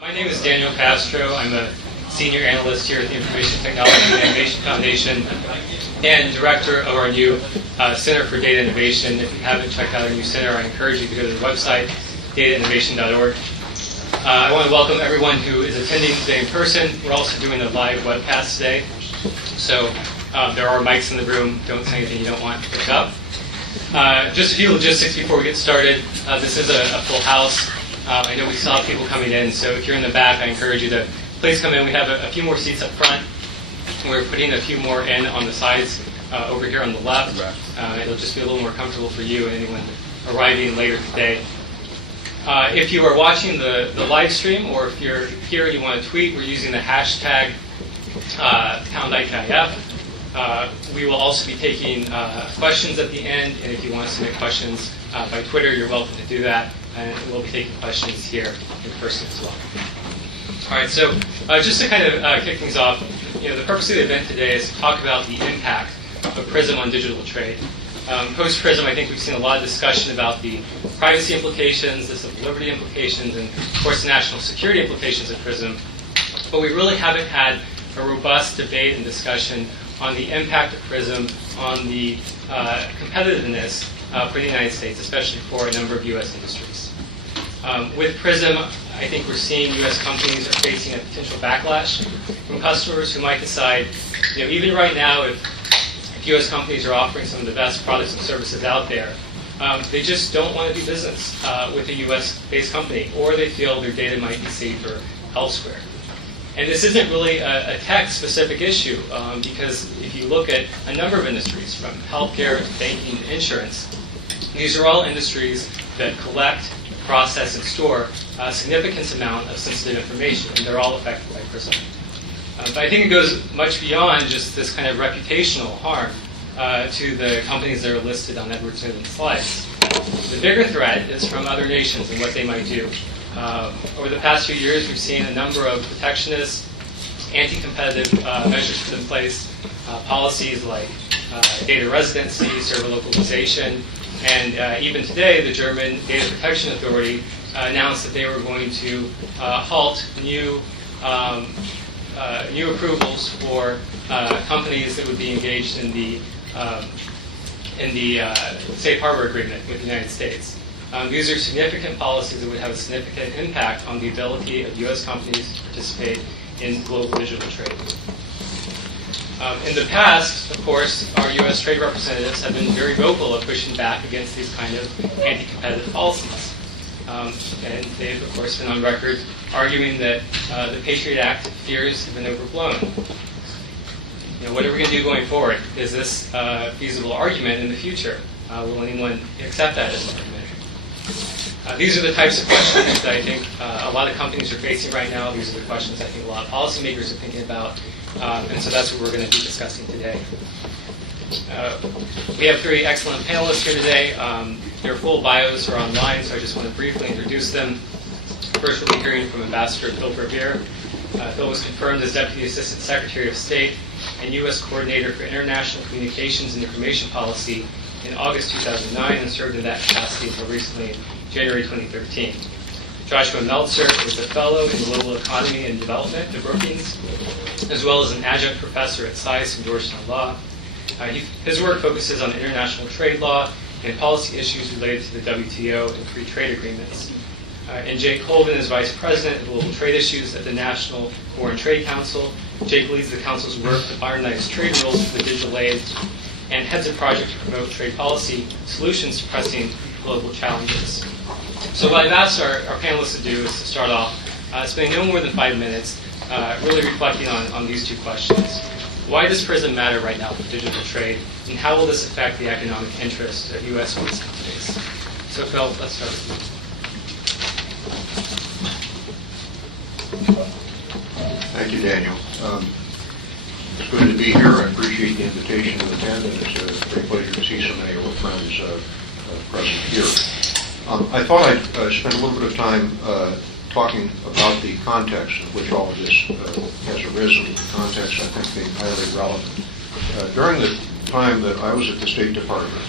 My name is Daniel Castro. I'm a senior analyst here at the Information Technology and Innovation Foundation and director of our new Center for Data Innovation. If you haven't checked out our new center, I encourage you to go to the website, datainnovation.org. I want to welcome everyone who is attending today in person. We're also doing a live webcast today. So there are mics in the room. Don't say anything you don't want to pick up. Just a few logistics before we get started. This is a full house. I know we still have people coming in, so if you're in the back, I encourage you to please come in. We have a few more seats up front. We're putting a few more in on the sides over here on the left. It'll just be a little more comfortable for you and anyone arriving later today. If you are watching the live stream, or if you're here and you want to tweet, we're using the hashtag #IKIF. We will also be taking questions at the end, and if you want to submit questions by Twitter, you're welcome to do that. And we'll be taking questions here in person as well. All right, so just to kind of kick things off, the purpose of the event today is to talk about the impact of Prism on digital trade. Post-Prism, I think we've seen a lot of discussion about the privacy implications, the civil liberty implications, and of course the national security implications of Prism. But we really haven't had a robust debate and discussion on the impact of Prism on the competitiveness for the United States, especially for a number of U.S. industries. With Prism, I think we're seeing U.S. companies are facing a potential backlash from customers who might decide, even right now, if U.S. companies are offering some of the best products and services out there, they just don't want to do business with a U.S.-based company, or they feel their data might be safer elsewhere. And this isn't really a tech-specific issue, because if you look at a number of industries, from healthcare to banking to insurance, these are all industries that collect, process, and store a significant amount of sensitive information, and they're all affected by Prism. But I think it goes much beyond just this kind of reputational harm to the companies that are listed on Edward Snowden's slides. The bigger threat is from other nations and what they might do. Over the past few years, we've seen a number of protectionist, anti-competitive measures put in place, policies like data residency, server localization, and even today, the German Data Protection Authority announced that they were going to halt new approvals for companies that would be engaged in the safe harbor agreement with the United States. These are significant policies that would have a significant impact on the ability of U.S. companies to participate in global digital trade. In the past, of course, our U.S. trade representatives have been very vocal of pushing back against these kind of anti-competitive policies. And they've, of course, been on record arguing that the Patriot Act fears have been overblown. What are we going to do going forward? Is this a feasible argument in the future? Will anyone accept that as an argument? These are the types of questions that I think a lot of companies are facing right now. These are the questions I think a lot of policymakers are thinking about. And so that's what we're going to be discussing today. We have three excellent panelists here today. Their full bios are online, so I just want to briefly introduce them. First, we'll be hearing from Ambassador Phil Verveer. Phil was confirmed as Deputy Assistant Secretary of State and U.S. Coordinator for International Communications and Information Policy in August 2009 and served in that capacity until recently in January 2013. Joshua Meltzer is a fellow in global economy and development at Brookings, as well as an adjunct professor at SAIS and Georgetown Law. His work focuses on international trade law and policy issues related to the WTO and free trade agreements. And Jake Colvin is Vice President of Global Trade Issues at the National Foreign Trade Council. Jake leads the Council's work to harmonize trade rules for the digital age and heads a project to promote trade policy solutions to pressing global challenges. So what I've asked our panelists to do is to start off spending no more than 5 minutes really reflecting on these two questions. Why does Prism matter right now for digital trade, and how will this affect the economic interests of U.S.-based companies? So Phil, let's start with you. Thank you, Daniel. It's good to be here. I appreciate the invitation to attend, and it's a great pleasure to see so many of our friends present here. I thought I'd spend a little bit of time talking about the context in which all of this has arisen, the context I think being highly relevant. During the time that I was at the State Department,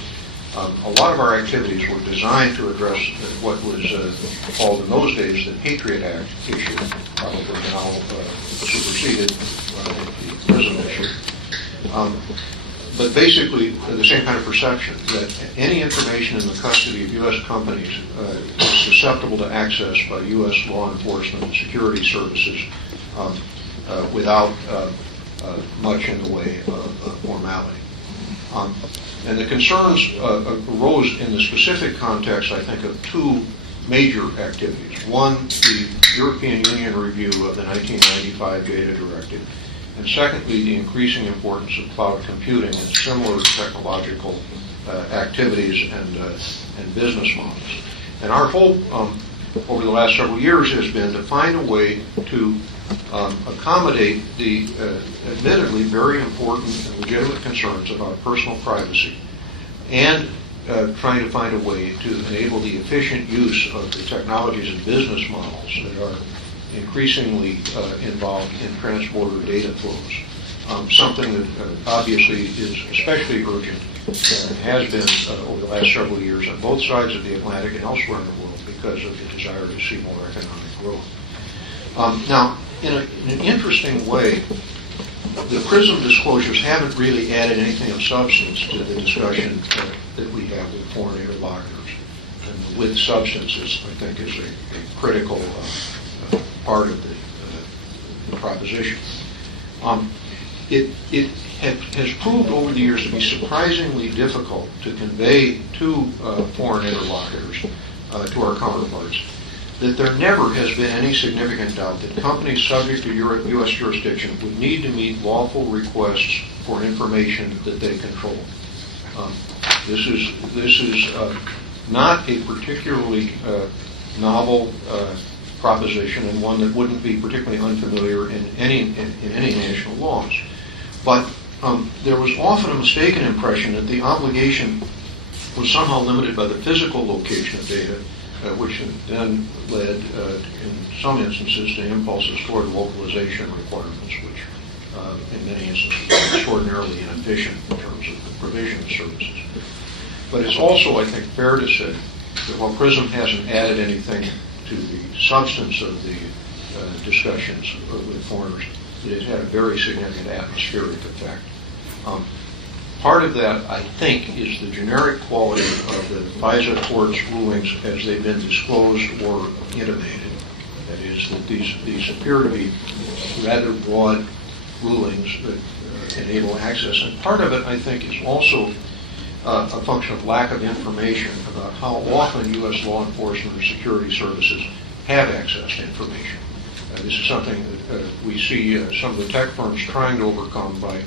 A lot of our activities were designed to address what was called in those days the Patriot Act issue, probably now superseded the Prism issue. But basically, the same kind of perception that any information in the custody of U.S. companies is susceptible to access by U.S. law enforcement and security services without much in the way of formality. And the concerns arose in the specific context, I think, of two major activities. One, the European Union review of the 1995 Data Directive, and secondly, the increasing importance of cloud computing and similar technological activities and business models. And our hope over the last several years has been to find a way to accommodate the admittedly very important and legitimate concerns about personal privacy and trying to find a way to enable the efficient use of the technologies and business models that are increasingly involved in transborder data flows. Something that obviously is especially urgent and has been over the last several years on both sides of the Atlantic and elsewhere in the world because of the desire to see more economic growth. Now, in an interesting way, the PRISM disclosures haven't really added anything of substance to the discussion that we have with foreign interlocutors. And with substances, I think, is a critical part of the proposition. It has proved over the years to be surprisingly difficult to convey to foreign interlocutors, to our counterparts, that there never has been any significant doubt that companies subject to U.S. jurisdiction would need to meet lawful requests for information that they control. This is not a particularly novel proposition and one that wouldn't be particularly unfamiliar in any national laws. But there was often a mistaken impression that the obligation was somehow limited by the physical location of data, which then led, in some instances, to impulses toward localization requirements, which in many instances are extraordinarily inefficient in terms of the provision of services. But it's also, I think, fair to say that while PRISM hasn't added anything to the substance of the discussions with foreigners, it has had a very significant atmospheric effect. Part of that, I think, is the generic quality of the FISA court's rulings as they've been disclosed or intimated. That is, that these appear to be rather broad rulings that enable access. And part of it, I think, is also a function of lack of information about how often U.S. law enforcement or security services have access to information. This is something that we see some of the tech firms trying to overcome by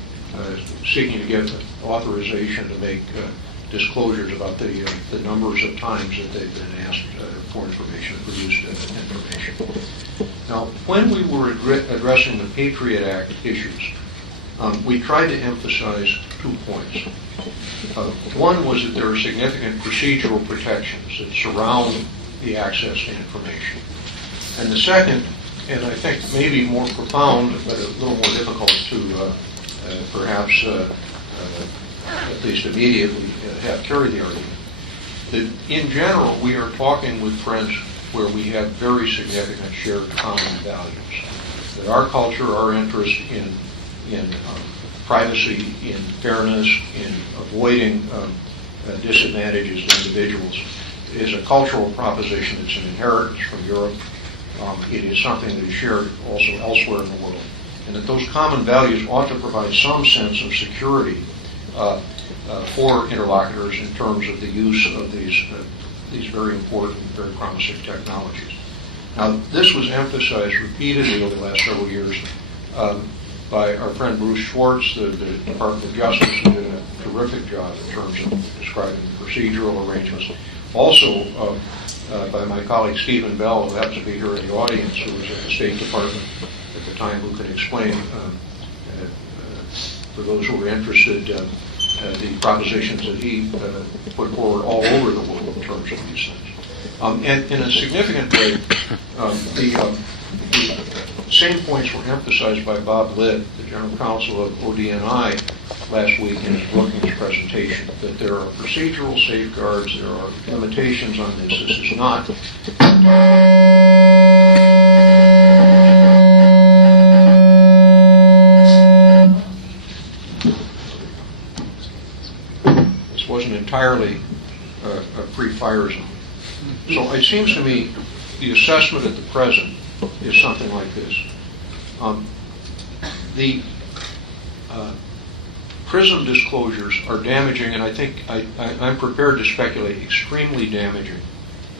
seeking to get authorization to make disclosures about the numbers of times that they've been asked for information, produced information. Now, when we were addressing the Patriot Act issues, we tried to emphasize 2 points. One was that there are significant procedural protections that surround the access to information. And the second, and I think maybe more profound, but a little more difficult to perhaps at least immediately have carried the argument, that in general we are talking with friends where we have very significant shared common values. That our culture, our interest in privacy, in fairness, in avoiding disadvantages of individuals is a cultural proposition. It's an inheritance from Europe. It is something that is shared also elsewhere in the world. And that those common values ought to provide some sense of security for interlocutors in terms of the use of these very important, very promising technologies. Now, this was emphasized repeatedly over the last several years by our friend Bruce Schwartz, the Department of Justice, who did a terrific job in terms of describing the procedural arrangements. Also by my colleague Stephen Bell, who happens to be here in the audience, who was at the State Department at the time, who can explain, for those who are interested, the propositions that he put forward all over the world in terms of these things. And in a significant way, the same points were emphasized by Bob Litt, the General Counsel of ODNI, last week in his Brookings presentation, that there are procedural safeguards, there are limitations on this. This is not. This wasn't entirely a free fire zone. So it seems to me the assessment at the present is something like this. The Prism disclosures are damaging, and I think I'm prepared to speculate, extremely damaging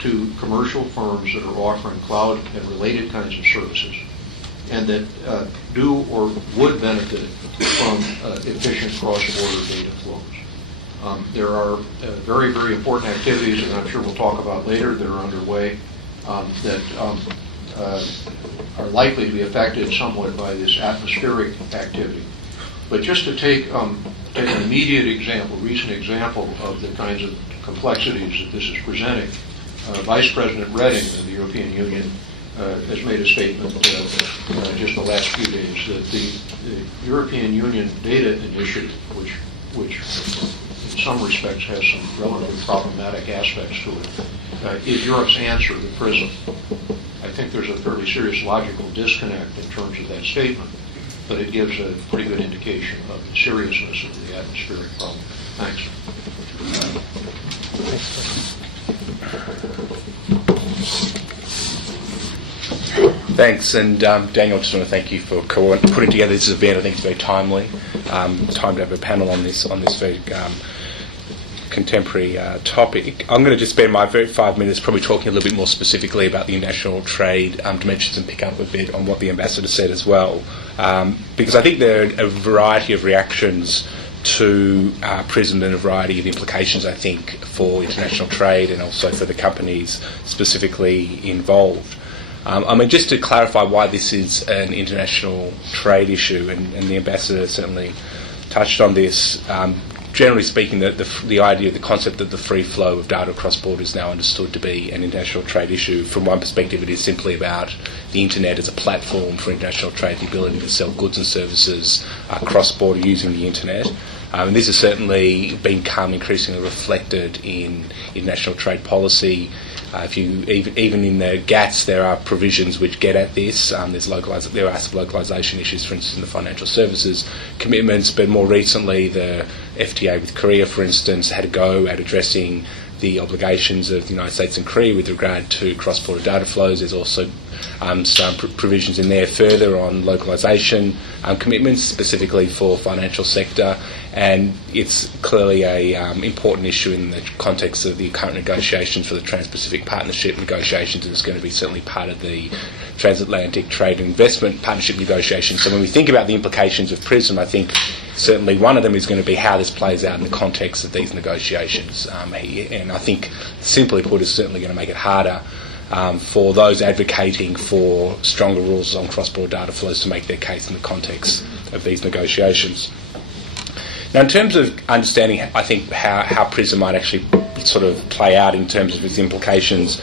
to commercial firms that are offering cloud and related kinds of services, and that do or would benefit from efficient cross-border data flows. There are very, very important activities, and I'm sure we'll talk about later, that are underway that are likely to be affected somewhat by this atmospheric activity. But just to take an immediate example, recent example of the kinds of complexities that this is presenting, Vice President Reding of the European Union has made a statement just the last few days that the European Union Data Initiative, which in some respects has some relatively problematic aspects to it, is Europe's answer to Prism. I think there's a fairly serious logical disconnect in terms of that statement, but it gives a pretty good indication of the seriousness of the atmospheric problem. Thanks. Thanks, and Daniel, I just want to thank you for putting together this event. I think it's very timely. Time to have a panel on this very contemporary topic. I'm going to just spend my very 5 minutes probably talking a little bit more specifically about the international trade dimensions and pick up a bit on what the ambassador said as well, because I think there are a variety of reactions to Prism and a variety of implications, I think, for international trade and also for the companies specifically involved. I mean, just to clarify why this is an international trade issue, and the ambassador certainly touched on this. Generally speaking, the idea, the concept that the free flow of data across borders is now understood to be an international trade issue. From one perspective, it is simply about the internet as a platform for international trade, the ability to sell goods and services cross-border using the internet. And this has certainly become increasingly reflected in international trade policy. If you even in the GATS, there are provisions which get at this. There are some localization issues, for instance, in the financial services commitments, but more recently, the FTA with Korea, for instance, had a go at addressing the obligations of the United States and Korea with regard to cross-border data flows. There's also some provisions in there further on localization commitments, specifically for financial sector. And it's clearly an important issue in the context of the current negotiations for the Trans-Pacific Partnership negotiations, and it's going to be certainly part of the Transatlantic Trade and Investment Partnership negotiations. So when we think about the implications of Prism, I think certainly one of them is going to be how this plays out in the context of these negotiations. And I think, simply put, it's certainly going to make it harder for those advocating for stronger rules on cross-border data flows to make their case in the context of these negotiations. Now, in terms of understanding, I think, how Prism might actually sort of play out in terms of its implications,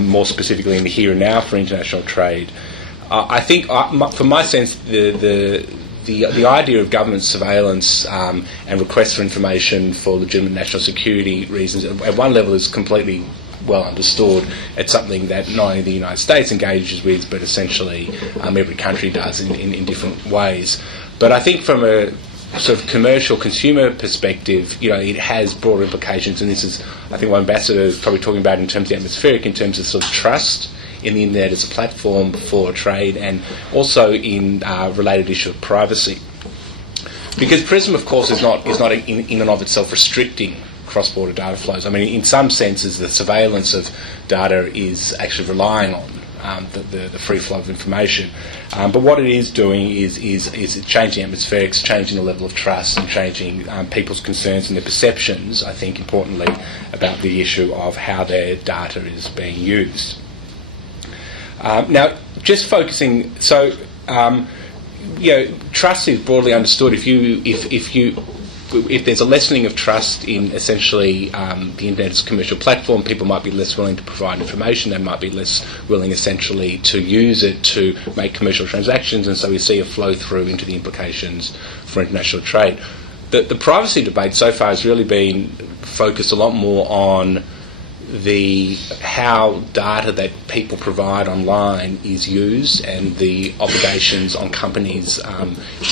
more specifically in the here and now for international trade, I think, from my sense, the idea of government surveillance and requests for information for legitimate national security reasons, at one level, is completely well understood. It's something that not only the United States engages with, but essentially every country does in different ways. But I think from a sort of commercial consumer perspective, it has broader implications, and this is, I think, what Ambassador is probably talking about in terms of the atmospheric, in terms of sort of trust in the internet as a platform for trade, and also in related issue of privacy. Because Prism, of course, is not in and of itself restricting cross-border data flows. I mean, in some senses, the surveillance of data is actually relying on the free flow of information. But what it is doing is changing atmospherics, changing the level of trust, and changing people's concerns and their perceptions, I think, importantly, about the issue of how their data is being used. Now, just focusing, so, trust is broadly understood. If there's a lessening of trust in essentially the internet as a commercial platform, people might be less willing to provide information. They might be less willing essentially to use it to make commercial transactions, and so we see a flow through into the implications for international trade. the privacy debate so far has really been focused a lot more on how data that people provide online is used and the obligations on companies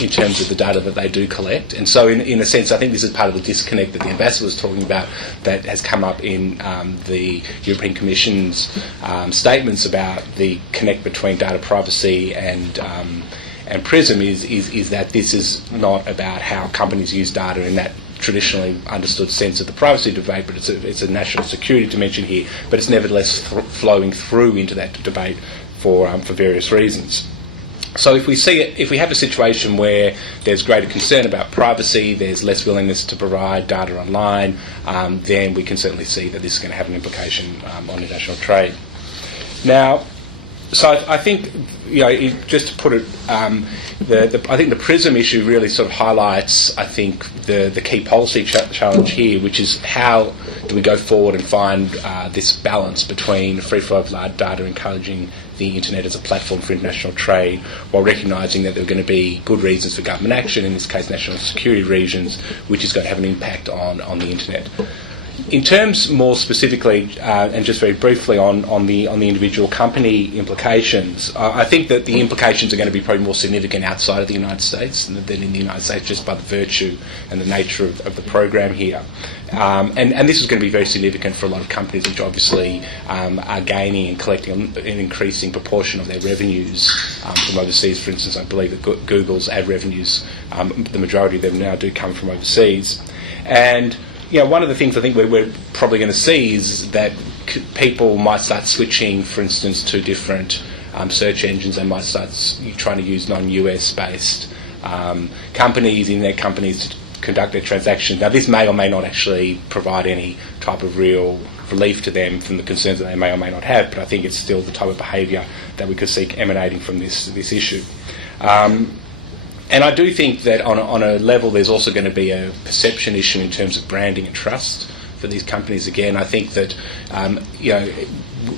in terms of the data that they do collect. And so in a sense, I think this is part of the disconnect that the Ambassador was talking about that has come up in the European Commission's statements about the connect between data privacy and Prism is that this is not about how companies use data in that traditionally understood sense of the privacy debate, but it's a national security dimension here, but it's nevertheless flowing through into that debate for various reasons. So if we have a situation where there's greater concern about privacy, there's less willingness to provide data online, then we can certainly see that this is going to have an implication on international trade. Now, so I think, just to put it, I think the Prism issue really sort of highlights, I think, the key policy challenge here, which is how do we go forward and find this balance between free flow of data, encouraging the internet as a platform for international trade, while recognising that there are going to be good reasons for government action, in this case national security reasons, which is going to have an impact on the internet. In terms more specifically, and just very briefly on the individual company implications, I think that the implications are going to be probably more significant outside of the United States than in the United States, just by the virtue and the nature of the program here. And this is going to be very significant for a lot of companies which obviously are gaining and collecting an increasing proportion of their revenues from overseas. For instance, I believe that Google's ad revenues, the majority of them now do come from overseas. And one of the things I think we're probably going to see is that people might start switching, for instance, to different search engines. They might start trying to use non-US based companies, internet companies, to conduct their transactions. Now, this may or may not actually provide any type of real relief to them from the concerns that they may or may not have, but I think it's still the type of behaviour that we could see emanating from this issue. And I do think that on a level there's also going to be a perception issue in terms of branding and trust for these companies. Again, I think that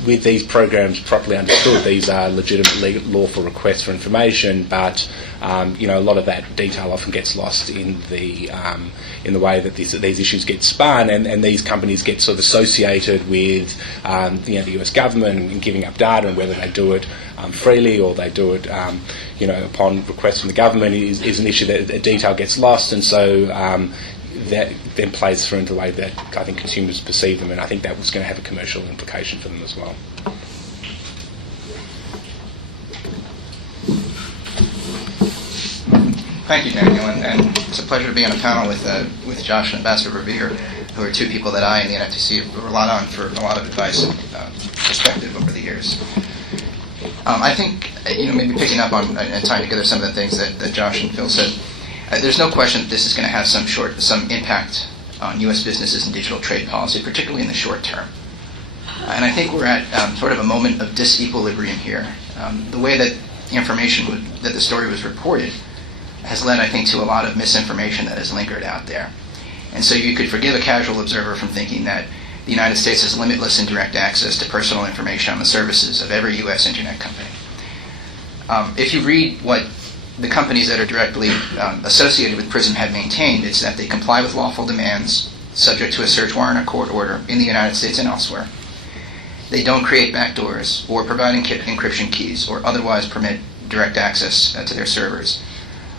with these programs properly understood, these are legitimate lawful requests for information, but a lot of that detail often gets lost in the way that these issues get spun, and these companies get sort of associated with the US government and giving up data, and whether they do it freely or they do it upon request from the government is an issue that detail gets lost, and so that then plays through into the way that I think consumers perceive them, and I think that was going to have a commercial implication for them as well. Thank you, Daniel, and it's a pleasure to be on a panel with Josh and Ambassador Revere, who are two people that I and the NFTC have relied on for a lot of advice and perspective over the years. I think, maybe picking up on and tying together some of the things that Josh and Phil said, there's no question that this is going to have some impact on U.S. businesses and digital trade policy, particularly in the short term. And I think we're at sort of a moment of disequilibrium here. The way that the information that the story was reported has led, I think, to a lot of misinformation that has lingered out there. And so you could forgive a casual observer from thinking that the United States has limitless and direct access to personal information on the services of every U.S. internet company. If you read what the companies that are directly associated with Prism have maintained, it's that they comply with lawful demands subject to a search warrant or court order in the United States and elsewhere. They don't create backdoors or provide encryption keys or otherwise permit direct access to their servers.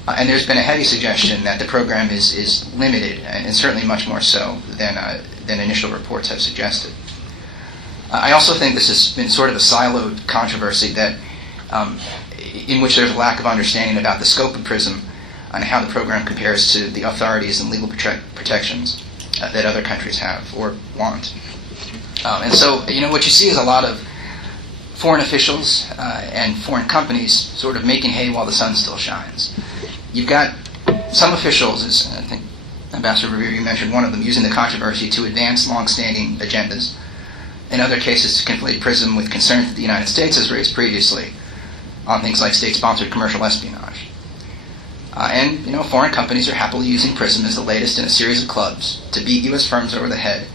And there's been a heavy suggestion that the program is limited, and certainly much more so than initial reports have suggested. I also think this has been sort of a siloed controversy that in which there's a lack of understanding about the scope of Prism and how the program compares to the authorities and legal protections that other countries have or want. And so, what you see is a lot of foreign officials and foreign companies sort of making hay while the sun still shines. You've got some officials, as I think Ambassador Revere, you mentioned one of them, using the controversy to advance long-standing agendas. In other cases, to conflate Prism with concerns that the United States has raised previously on things like state-sponsored commercial espionage. And foreign companies are happily using Prism as the latest in a series of clubs to beat U.S. firms over the head.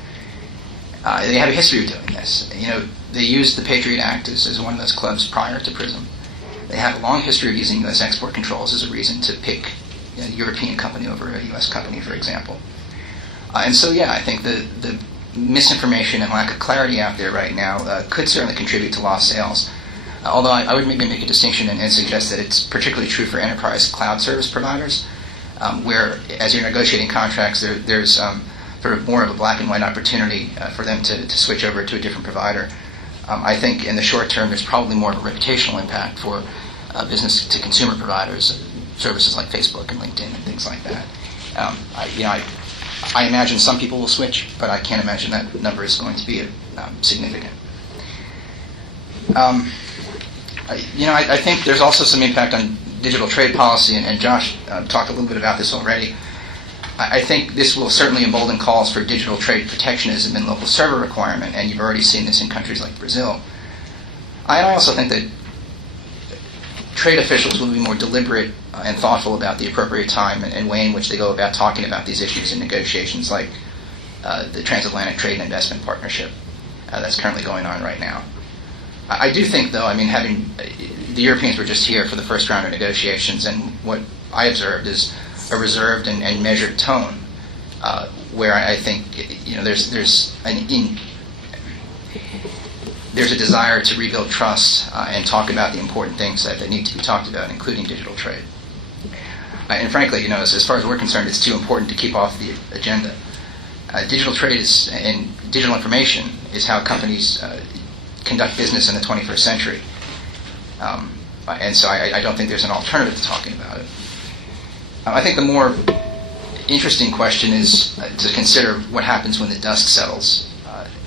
They have a history of doing this. They used the Patriot Act as one of those clubs prior to Prism. They have a long history of using U.S. export controls as a reason to pick a European company over a U.S. company, for example. And so, yeah, I think the misinformation and lack of clarity out there right now could certainly contribute to lost sales. Although I would maybe make a distinction and suggest that it's particularly true for enterprise cloud service providers, where as you're negotiating contracts, there's sort of more of a black and white opportunity for them to switch over to a different provider. I think in the short term, there's probably more of a reputational impact for business-to-consumer providers, services like Facebook and LinkedIn and things like that. I imagine some people will switch, but I can't imagine that number is going to be significant. I think there's also some impact on digital trade policy, and Josh talked a little bit about this already. I think this will certainly embolden calls for digital trade protectionism and local server requirement, and you've already seen this in countries like Brazil. I also think that trade officials will be more deliberate and thoughtful about the appropriate time and way in which they go about talking about these issues in negotiations like the Transatlantic Trade and Investment Partnership that's currently going on right now. I do think, though, the Europeans were just here for the first round of negotiations, and what I observed is a reserved and measured tone, where I think there's a desire to rebuild trust and talk about the important things that need to be talked about, including digital trade. And frankly, as far as we're concerned, it's too important to keep off the agenda. Digital trade and digital information is how companies conduct business in the 21st century. And so I don't think there's an alternative to talking about it. I think the more interesting question is to consider what happens when the dust settles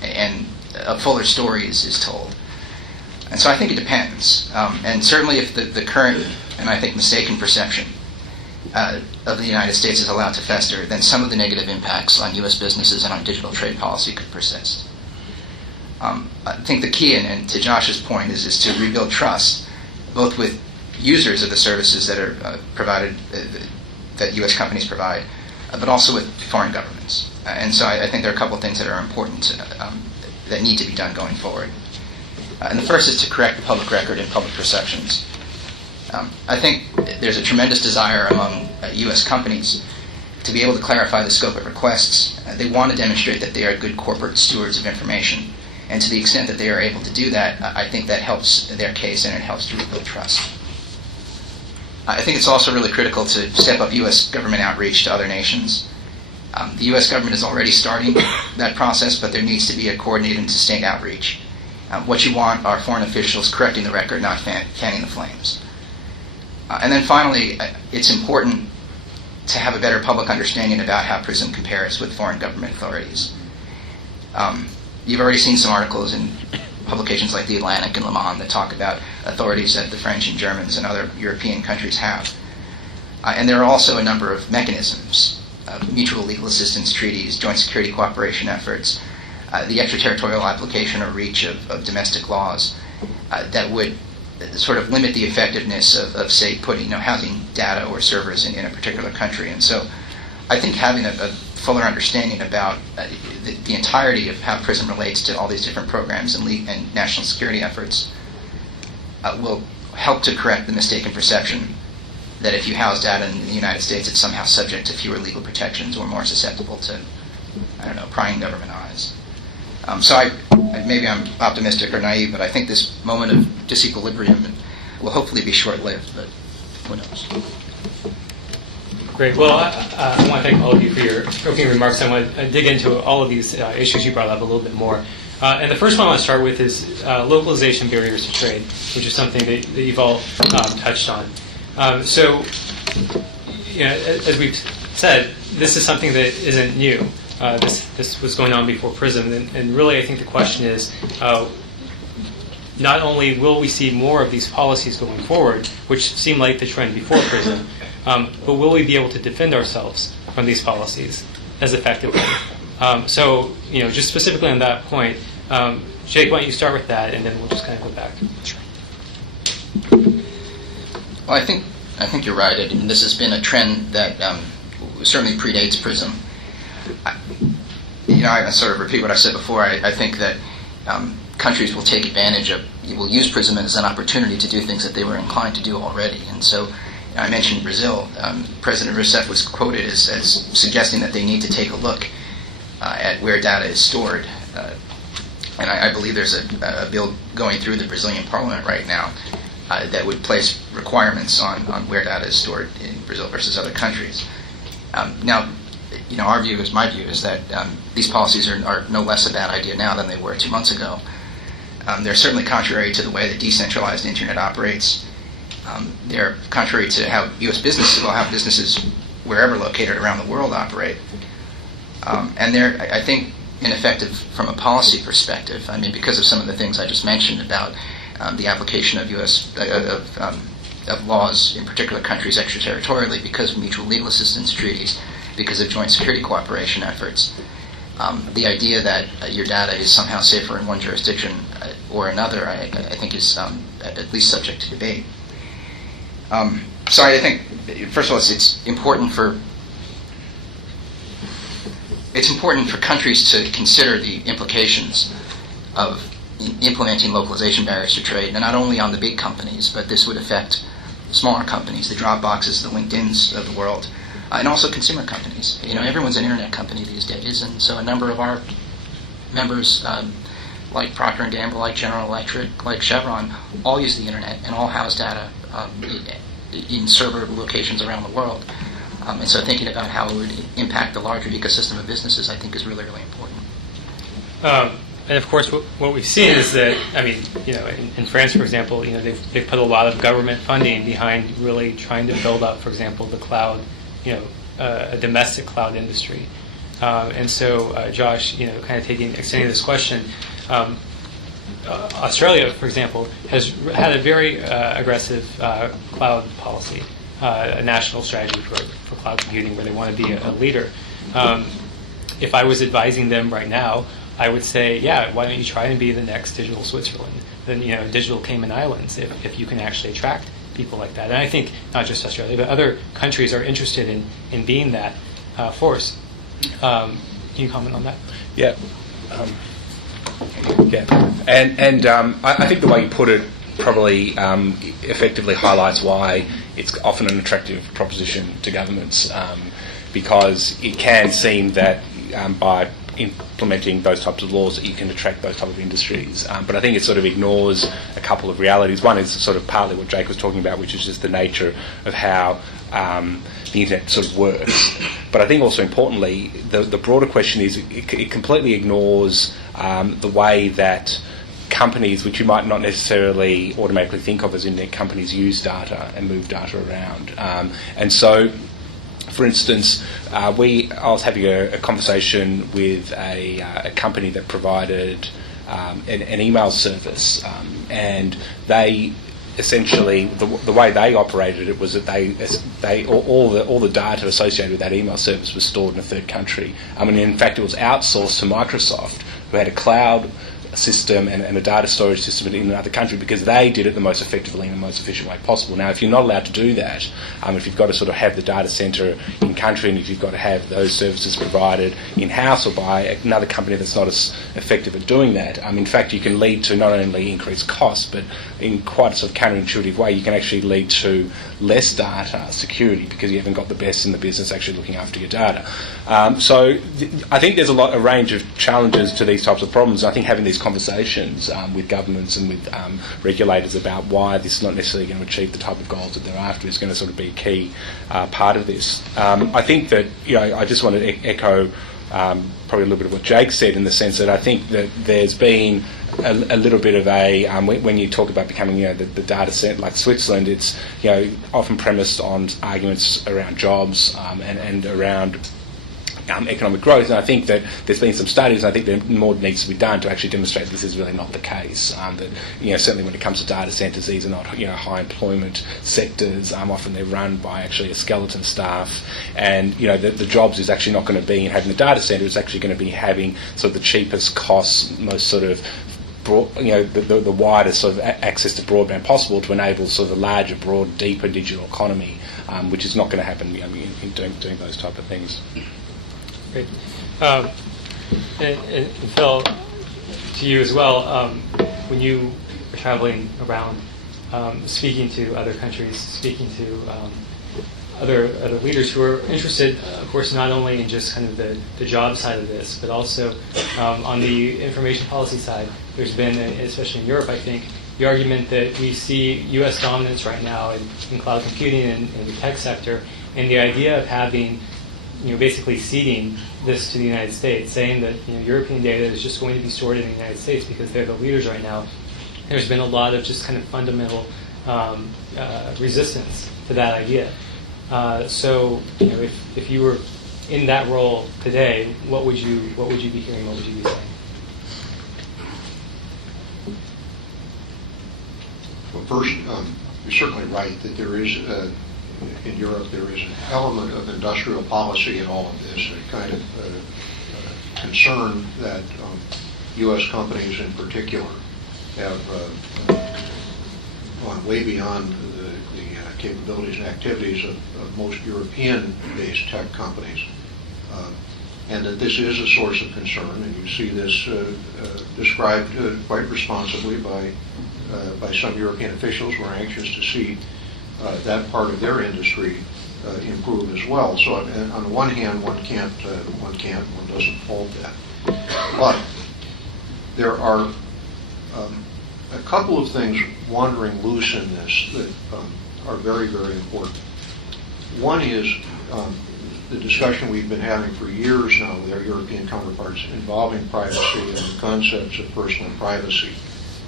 and a fuller story is told. And so I think it depends. And certainly if the current, and I think mistaken perception of the United States is allowed to fester, then some of the negative impacts on U.S. businesses and on digital trade policy could persist. I think the key, and to Josh's point, is to rebuild trust, both with users of the services that are provided, that U.S. companies provide, but also with foreign governments. And so I think there are a couple of things that are important that need to be done going forward. And the first is to correct the public record and public perceptions. I think there's a tremendous desire among U.S. companies to be able to clarify the scope of requests. They want to demonstrate that they are good corporate stewards of information. And to the extent that they are able to do that, I think that helps their case and it helps to rebuild trust. I think it's also really critical to step up U.S. government outreach to other nations. The U.S. government is already starting that process, but there needs to be a coordinated and sustained outreach. What you want are foreign officials correcting the record, not fanning the flames. And then finally, it's important to have a better public understanding about how Prism compares with foreign government authorities. You've already seen some articles in publications like The Atlantic and Le Monde that talk about authorities that the French and Germans and other European countries have. And there are also a number of mechanisms, mutual legal assistance treaties, joint security cooperation efforts, the extraterritorial application or reach of domestic laws that would sort of limit the effectiveness of say, putting housing data or servers in a particular country. And so I think having a fuller understanding about the entirety of how PRISM relates to all these different programs and national security efforts will help to correct the mistaken perception that if you house data in the United States, it's somehow subject to fewer legal protections or more susceptible to, prying government eyes. So maybe I'm optimistic or naive, but I think this moment of disequilibrium will hopefully be short-lived, but who knows? Great. Well, I want to thank all of you for your opening remarks. I want to dig into all of these issues you brought up a little bit more. And the first one I want to start with is localization barriers to trade, which is something that you've all touched on. So, as we've said, this is something that isn't new. This was going on before PRISM, and really I think the question is, not only will we see more of these policies going forward, which seem like the trend before PRISM, but will we be able to defend ourselves from these policies as effectively? So, just specifically on that point, Jake, why don't you start with that, and then we'll just kind of go back. Sure. Well, I think you're right. And this has been a trend that certainly predates PRISM. I sort of repeat what I said before. I think that countries will take advantage will use PRISM as an opportunity to do things that they were inclined to do already. And so I mentioned Brazil. President Rousseff was quoted as suggesting that they need to take a look at where data is stored. And I believe there's a bill going through the Brazilian parliament right now that would place requirements on where data is stored in Brazil versus other countries. Now, my view is that these policies are no less a bad idea now than they were 2 months ago. They're certainly contrary to the way the decentralized internet operates. They're contrary to how U.S. businesses will have businesses wherever located around the world operate. And they're, I think, ineffective from a policy perspective. I mean, because of some of the things I just mentioned about the application of of laws in particular countries extraterritorially, because of mutual legal assistance treaties, because of joint security cooperation efforts. The idea that your data is somehow safer in one jurisdiction or another, I think, is at least subject to debate. So I think, first of all, it's important for countries to consider the implications of implementing localization barriers to trade, and not only on the big companies, but this would affect smaller companies, the Dropboxes, the LinkedIns of the world, and also consumer companies. Everyone's an internet company these days, and so a number of our members, like Procter & Gamble, like General Electric, like Chevron, all use the internet and all house data in server locations around the world. And so thinking about how it would impact the larger ecosystem of businesses, I think, is really, really important. And of course, what we've seen is that, in France, for example, they've put a lot of government funding behind really trying to build up, for example, the cloud, a domestic cloud industry. And so, Josh, kind of extending this question, Australia, for example, has had a very aggressive cloud policy, a national strategy for cloud computing, where they want to be a leader. If I was advising them right now, I would say, why don't you try and be the next digital Switzerland, then digital Cayman Islands, if you can actually attract people like that. And I think not just Australia, but other countries are interested in being that force. Can you comment on that? Yeah. And I think the way you put it probably effectively highlights why it's often an attractive proposition to governments, because it can seem that by implementing those types of laws that you can attract those type of industries. But I think it sort of ignores a couple of realities. One is sort of partly what Jake was talking about, which is just the nature of how the internet sort of works. But I think also importantly, the broader question is it completely ignores the way that companies, which you might not necessarily automatically think of as internet companies, use data and move data around. And so, for instance, I was having a conversation with a company that provided an email service, and they essentially the way they operated it was that they all the data associated with that email service was stored in a third country. In fact, it was outsourced to Microsoft, who had a cloud system and a data storage system in another country, because they did it the most effectively and the most efficient way possible. Now, if you're not allowed to do that, if you've got to sort of have the data centre in country, and if you've got to have those services provided in-house or by another company that's not as effective at doing that, in fact, you can lead to not only increased costs, but in quite a sort of counterintuitive way, you can actually lead to less data security, because you haven't got the best in the business actually looking after your data. I think there's a range of challenges to these types of problems. I think having these conversations with governments and with regulators about why this is not necessarily going to achieve the type of goals that they're after is going to sort of be a key part of this. I think that, I just want to echo probably a little bit of what Jake said, in the sense that I think that there's been a little bit of a when you talk about becoming the data set like Switzerland, it's often premised on arguments around jobs and around economic growth, and I think that there's been some studies, and I think that more needs to be done to actually demonstrate this is really not the case. That certainly when it comes to data centres, these are not high employment sectors. Often they're run by actually a skeleton staff, and the jobs is actually not going to be in having the data centre. It's actually going to be having sort of the cheapest costs, most sort of the widest sort of access to broadband possible to enable sort of a larger, broad, deeper digital economy, which is not going to happen in doing those type of things. Great. And Phil, to you as well, when you were traveling around speaking to other countries, speaking to other leaders who are interested, of course, not only in just kind of the job side of this, but also on the information policy side. There's been, especially in Europe, I think, the argument that we see U.S. dominance right now in cloud computing and in the tech sector, and the idea of having, basically ceding this to the United States, saying that European data is just going to be stored in the United States because they're the leaders right now. There's been a lot of just kind of fundamental resistance to that idea. So, if you were in that role today, what would you be hearing? What would you be saying? Well, first, you're certainly right that there is, in Europe, there is an element of industrial policy in all of this, a kind of concern that U.S. companies in particular have gone way beyond the capabilities and activities of most European-based tech companies, and that this is a source of concern, and you see this described quite responsibly by some European officials who are anxious to see that part of their industry improve as well. So, on the one hand, one doesn't fault that, but there are a couple of things wandering loose in this that are very, very important. One is the discussion we've been having for years now with our European counterparts involving privacy and the concepts of personal privacy.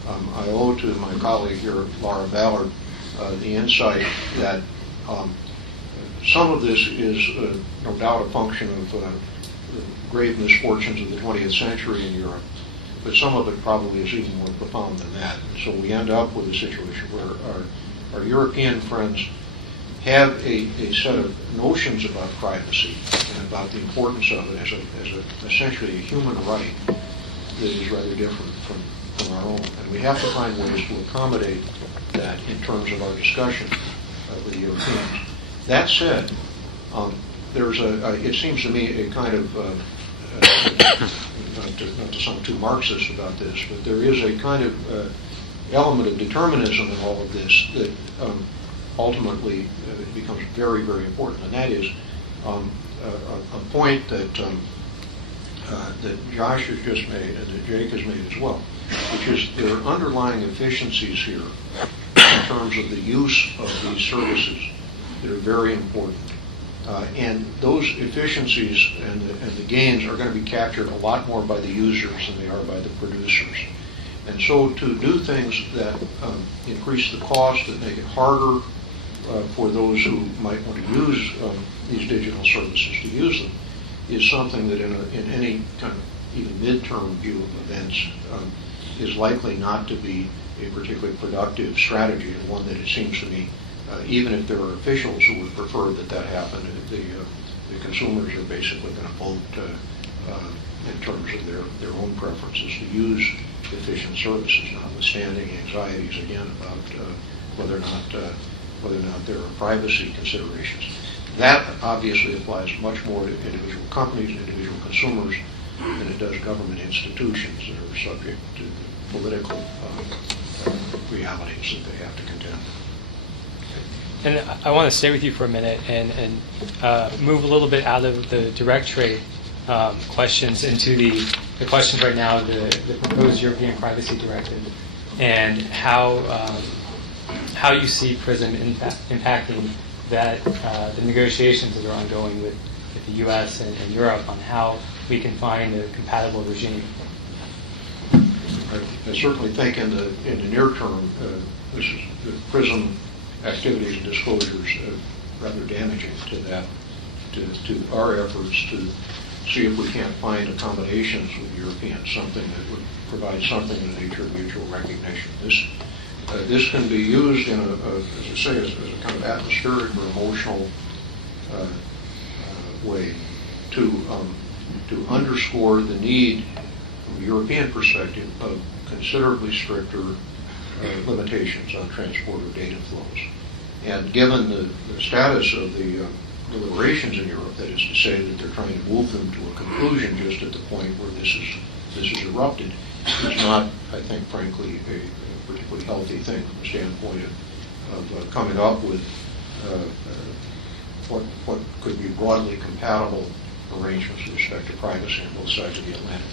I owe to my colleague here, Laura Ballard, the insight that some of this is no doubt a function of the grave misfortunes of the 20th century in Europe, but some of it probably is even more profound than that. So we end up with a situation where our European friends have a set of notions about privacy and about the importance of it as essentially a human right that is rather different from our own. And we have to find ways to accommodate that in terms of our discussion with the Europeans. That said, there's it seems to me, a kind of, not to sound too Marxist about this, but there is a kind of element of determinism in all of this that ultimately becomes very, very important. And that is a point that Josh has just made and that Jake has made as well, which is there are underlying efficiencies here in terms of the use of these services that are very important. And those efficiencies and the gains are going to be captured a lot more by the users than they are by the producers. And so to do things that increase the cost, that make it harder for those who might want to use these digital services to use them, is something that in any kind of even midterm view of events is likely not to be a particularly productive strategy, and one that it seems to me, even if there are officials who would prefer that happen, the consumers are basically going to vote in terms of their own preferences to use efficient services, notwithstanding anxieties again about whether or not there are privacy considerations. That obviously applies much more to individual companies and individual consumers than it does government institutions that are subject to political realities that they have to contend with. And I want to stay with you for a minute and move a little bit out of the direct trade questions into the questions right now, the proposed European Privacy Directive, and how you see Prism impacting that the negotiations that are ongoing with the U.S. and Europe on how we can find a compatible regime. I certainly think in the near term, the Prism activities and disclosures rather damaging to that, to our efforts to see if we can't find accommodations with Europeans, something that would provide something in the nature of mutual recognition. This can be used in as I say, as a kind of atmospheric or emotional way to underscore the need, from a European perspective, of considerably stricter limitations on transport of data flows. And given the status of the deliberations in Europe, that is to say that they're trying to move them to a conclusion just at the point where this is erupted, is not, I think, frankly, a particularly healthy thing from the standpoint of coming up with what could be broadly compatible arrangements with respect to privacy on both sides of the Atlantic.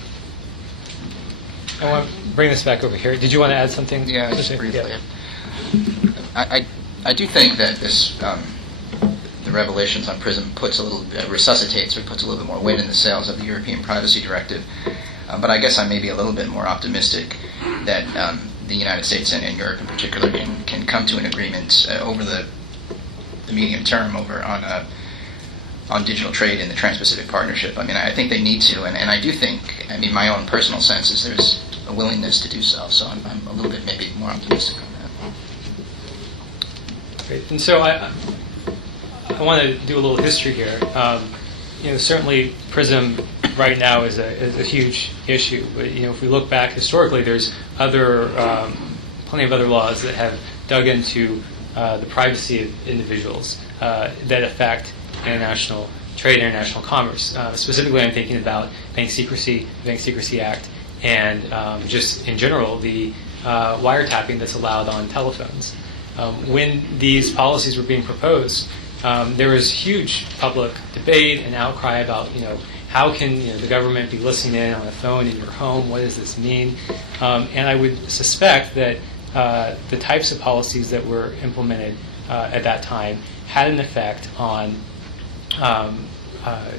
I want to bring this back over here. Did you want to add something? Yeah, just briefly. Yeah. I do think that this the revelations on Prism resuscitates or puts a little bit more wind in the sails of the European Privacy Directive. But I guess I may be a little bit more optimistic that the United States and Europe in particular can come to an agreement over the medium term on digital trade in the Trans-Pacific Partnership. I mean, I think they need to, and I do think, I mean, my own personal sense is there's a willingness to do so. So I'm a little bit maybe more optimistic on that. Great. And so I want to do a little history here. Certainly Prism right now is a huge issue. But if we look back historically, there's plenty of other laws that have dug into the privacy of individuals that affect international trade, international commerce. Specifically, I'm thinking about Bank Secrecy Act, and just in general the wiretapping that's allowed on telephones. When these policies were being proposed, there was huge public debate and outcry about, how can the government be listening in on a phone in your home? What does this mean? And I would suspect that the types of policies that were implemented at that time had an effect on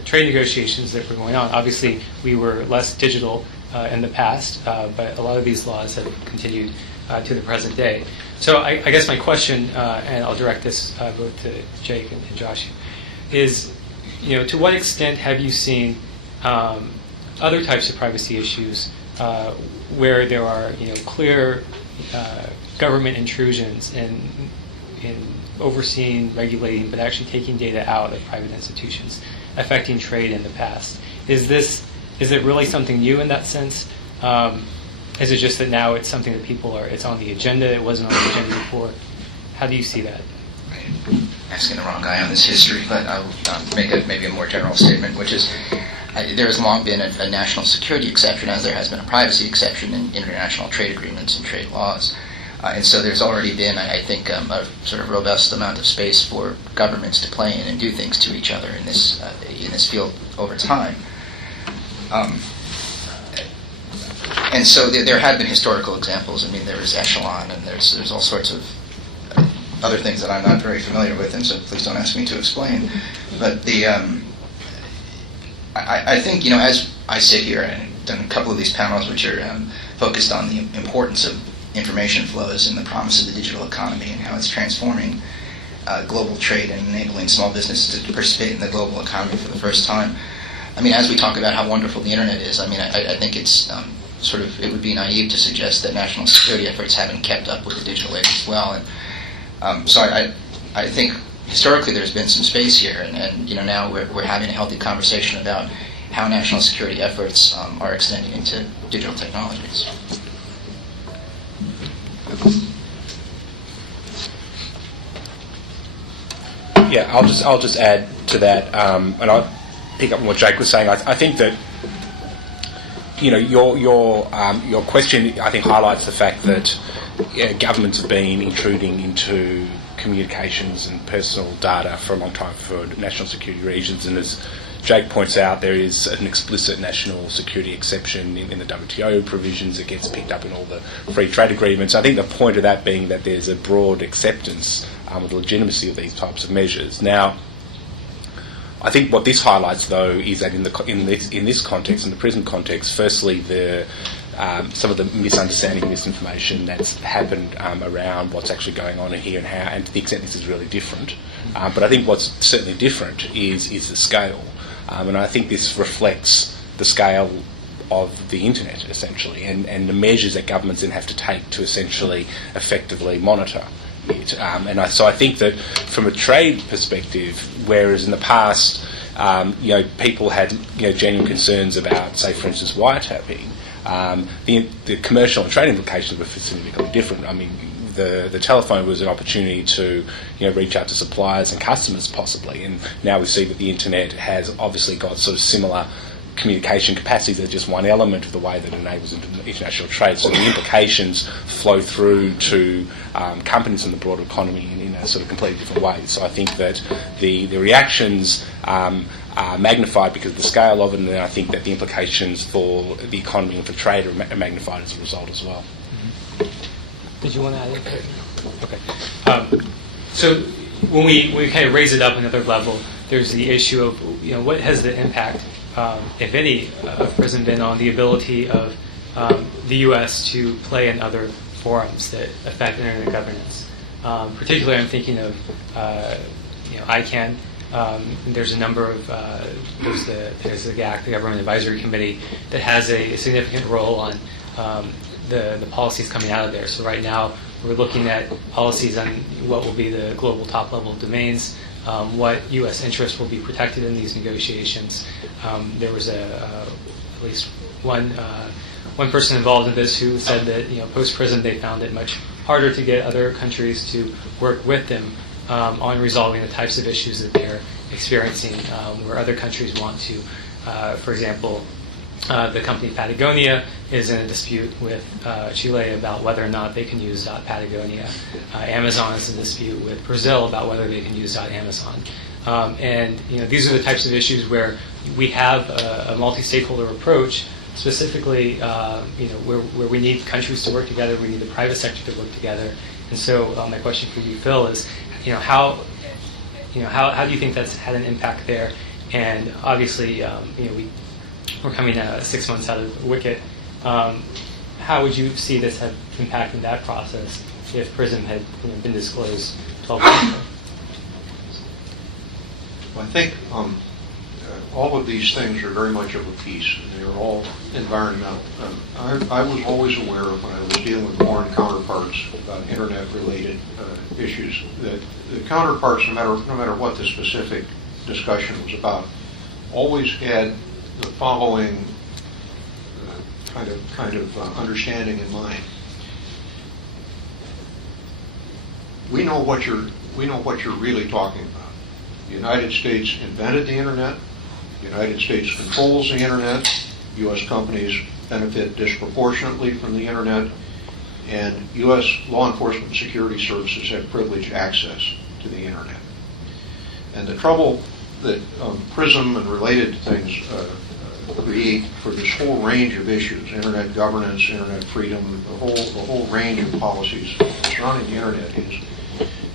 trade negotiations that were going on. Obviously, we were less digital in the past, but a lot of these laws have continued to the present day. So I guess my question, and I'll direct this both to Jake and Josh, is, to what extent have you seen other types of privacy issues where there are, clear government intrusions in overseeing, regulating, but actually taking data out of private institutions, affecting trade in the past? Is it really something new in that sense? Is it just that now it's something that it's on the agenda, it wasn't on the agenda before? How do you see that? I'm asking the wrong guy on this history, but I'll make maybe a more general statement, which is there has long been a national security exception, as there has been a privacy exception in international trade agreements and trade laws. And so there's already been, I think, a sort of robust amount of space for governments to play in and do things to each other in this field over time. And so there have been historical examples. I mean, there was Echelon, and there's all sorts of other things that I'm not very familiar with, and so please don't ask me to explain. But I think, as I sit here and I've done a couple of these panels which are focused on the importance of information flows and the promise of the digital economy and how it's transforming global trade and enabling small businesses to participate in the global economy for the first time. I mean, as we talk about how wonderful the internet is, I mean, I think it's it would be naive to suggest that national security efforts haven't kept up with the digital age as well. And so I think historically there's been some space here, and now we're having a healthy conversation about how national security efforts are extending into digital technologies. Yeah, I'll just add to that, and I'll pick up on what Jake was saying. I think that your question, I think, highlights the fact that governments have been intruding into communications and personal data for a long time for national security reasons, and as Jake points out, there is an explicit national security exception in the WTO provisions that gets picked up in all the free trade agreements. I think the point of that being that there's a broad acceptance of the legitimacy of these types of measures. Now, I think what this highlights, though, is that in this context, in the Prism context, firstly, some of the misunderstanding, misinformation that's happened around what's actually going on in here and how, and to the extent this is really different. But I think what's certainly different is the scale. And I think this reflects the scale of the internet, essentially, and the measures that governments then have to take to essentially effectively monitor it. So I think that from a trade perspective, whereas in the past, people had genuine concerns about, say, for instance, wiretapping, the commercial and trade implications were significantly different. I mean, the telephone was an opportunity to reach out to suppliers and customers possibly, and now we see that the internet has obviously got sort of similar communication capacities are just one element of the way that enables international trade. So the implications flow through to companies in the broader economy in a sort of completely different way. So I think that the reactions are magnified because of the scale of it, and then I think that the implications for the economy and for trade are magnified as a result as well. Did you want to add anything? Okay. So when we kind of raise it up another level, there's the issue of what has the impact, if any, of Prism been on the ability of the U.S. to play in other forums that affect internet governance. Particularly, I'm thinking of ICANN. There's a number of there's the GAC, the Government Advisory Committee, that has a significant role on the policies coming out of there. So right now we're looking at policies on what will be the global top-level domains, what U.S. interests will be protected in these negotiations. There was at least one person involved in this who said that post-Prism they found it much harder to get other countries to work with them on resolving the types of issues that they're experiencing, where other countries want to, for example, the company Patagonia is in a dispute with Chile about whether or not they can use .Patagonia. Amazon is in a dispute with Brazil about whether they can use .Amazon. And these are the types of issues where we have a multi-stakeholder approach, specifically where we need countries to work together, we need the private sector to work together. And so my question for you, Phil, is how do you think that's had an impact there? And obviously, we're coming 6 months out of Wicket. How would you see this have impacted that process if Prism had been disclosed 12 months ago? Well, I think all of these things are very much of a piece, and they're all environmental. I was always aware of, when I was dealing with foreign counterparts about internet-related issues, that the counterparts, no matter what the specific discussion was about, always had the following kind of understanding in mind. We know what you're really talking about. The United States invented the internet. The United States controls the internet. U.S. companies benefit disproportionately from the internet, and U.S. law enforcement and security services have privileged access to the internet. And the trouble that Prism and related things create for this whole range of issues, internet governance, internet freedom, the whole range of policies surrounding the internet, is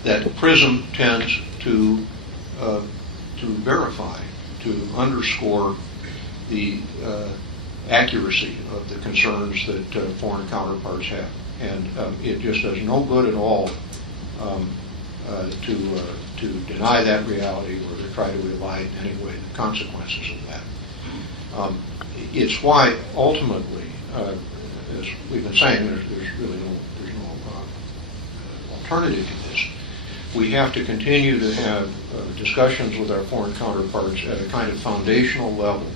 that Prism tends to verify, to underscore the accuracy of the concerns that foreign counterparts have. And it just does no good at all to deny that reality or to try to elide in any way the consequences of that. It's why ultimately, as we've been saying, there's really no alternative to this. We have to continue to have discussions with our foreign counterparts at a kind of foundational level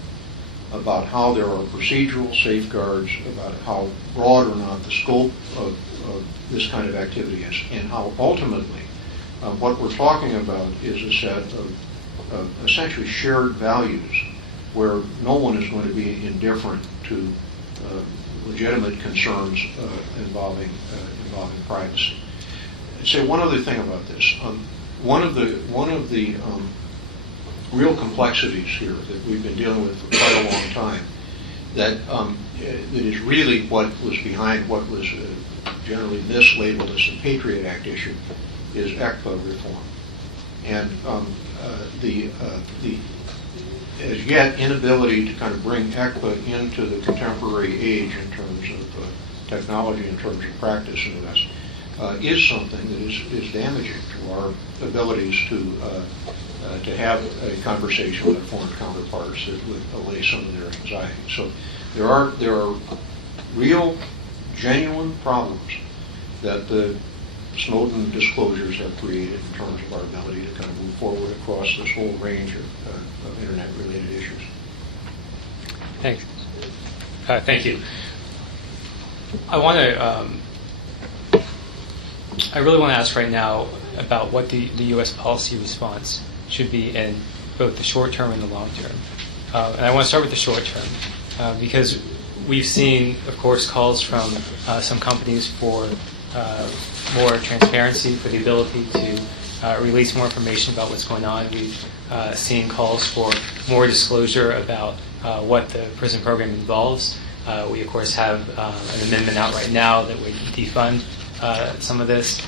about how there are procedural safeguards, about how broad or not the scope of this kind of activity is, and how ultimately what we're talking about is a set of essentially shared values where no one is going to be indifferent to legitimate concerns involving privacy. I'd say one other thing about this. One of the real complexities here that we've been dealing with for quite a long time, that is really what was behind what was generally mislabeled as the Patriot Act issue, is ECPA reform. And the as yet inability to kind of bring ECPA into the contemporary age in terms of technology, in terms of practice in the U.S., is something that is damaging to our abilities to have a conversation with foreign counterparts that would allay some of their anxiety. So there are real, genuine problems that the Snowden disclosures have created in terms of our ability to kind of move forward across this whole range of internet-related issues. Thanks. Thank you. I really want to ask right now about what the U.S. policy response should be in both the short term and the long term. And I want to start with the short term, because we've seen, of course, calls from some companies for more transparency, for the ability to release more information about what's going on. We've seen calls for more disclosure about what the Prism program involves. We, of course, have an amendment out right now that would defund some of this.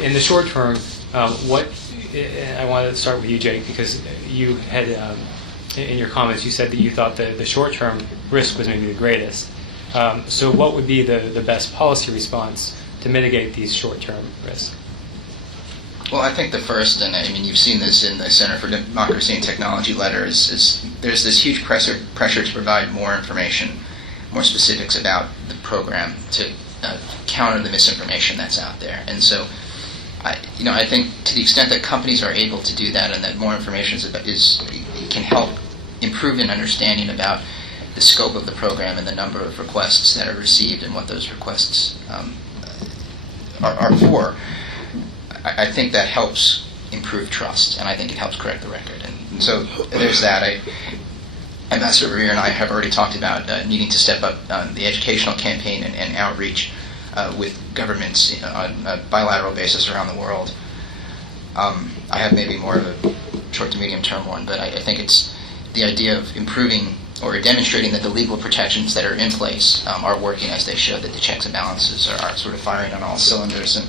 In the short term, I want to start with you, Jake, because you had, in your comments, you said that you thought the short-term risk was maybe the greatest. So what would be the best policy response to mitigate these short-term risks? Well, I think the first, and I mean, you've seen this in the Center for Democracy and Technology letter, is there's this huge pressure to provide more information, more specifics about the program to counter the misinformation that's out there. And so, I think to the extent that companies are able to do that, and that more information can help improve an understanding about the scope of the program and the number of requests that are received and what those requests are for, I think that helps improve trust, and I think it helps correct the record. And so there's that. Ambassador Revere and I have already talked about needing to step up the educational campaign and outreach with governments on a bilateral basis around the world. I have maybe more of a short to medium term one, but I think it's the idea of improving or demonstrating that the legal protections that are in place are working as they should, that the checks and balances are sort of firing on all cylinders. And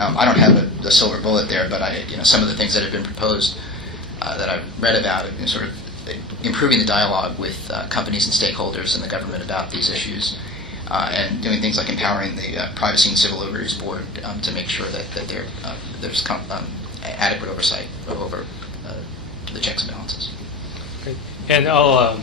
I don't have a silver bullet there, but some of the things that have been proposed that I've read about, sort of improving the dialogue with companies and stakeholders and the government about these issues, and doing things like empowering the Privacy and Civil Liberties Board to make sure that there's adequate oversight over the checks and balances. Great. And I'll,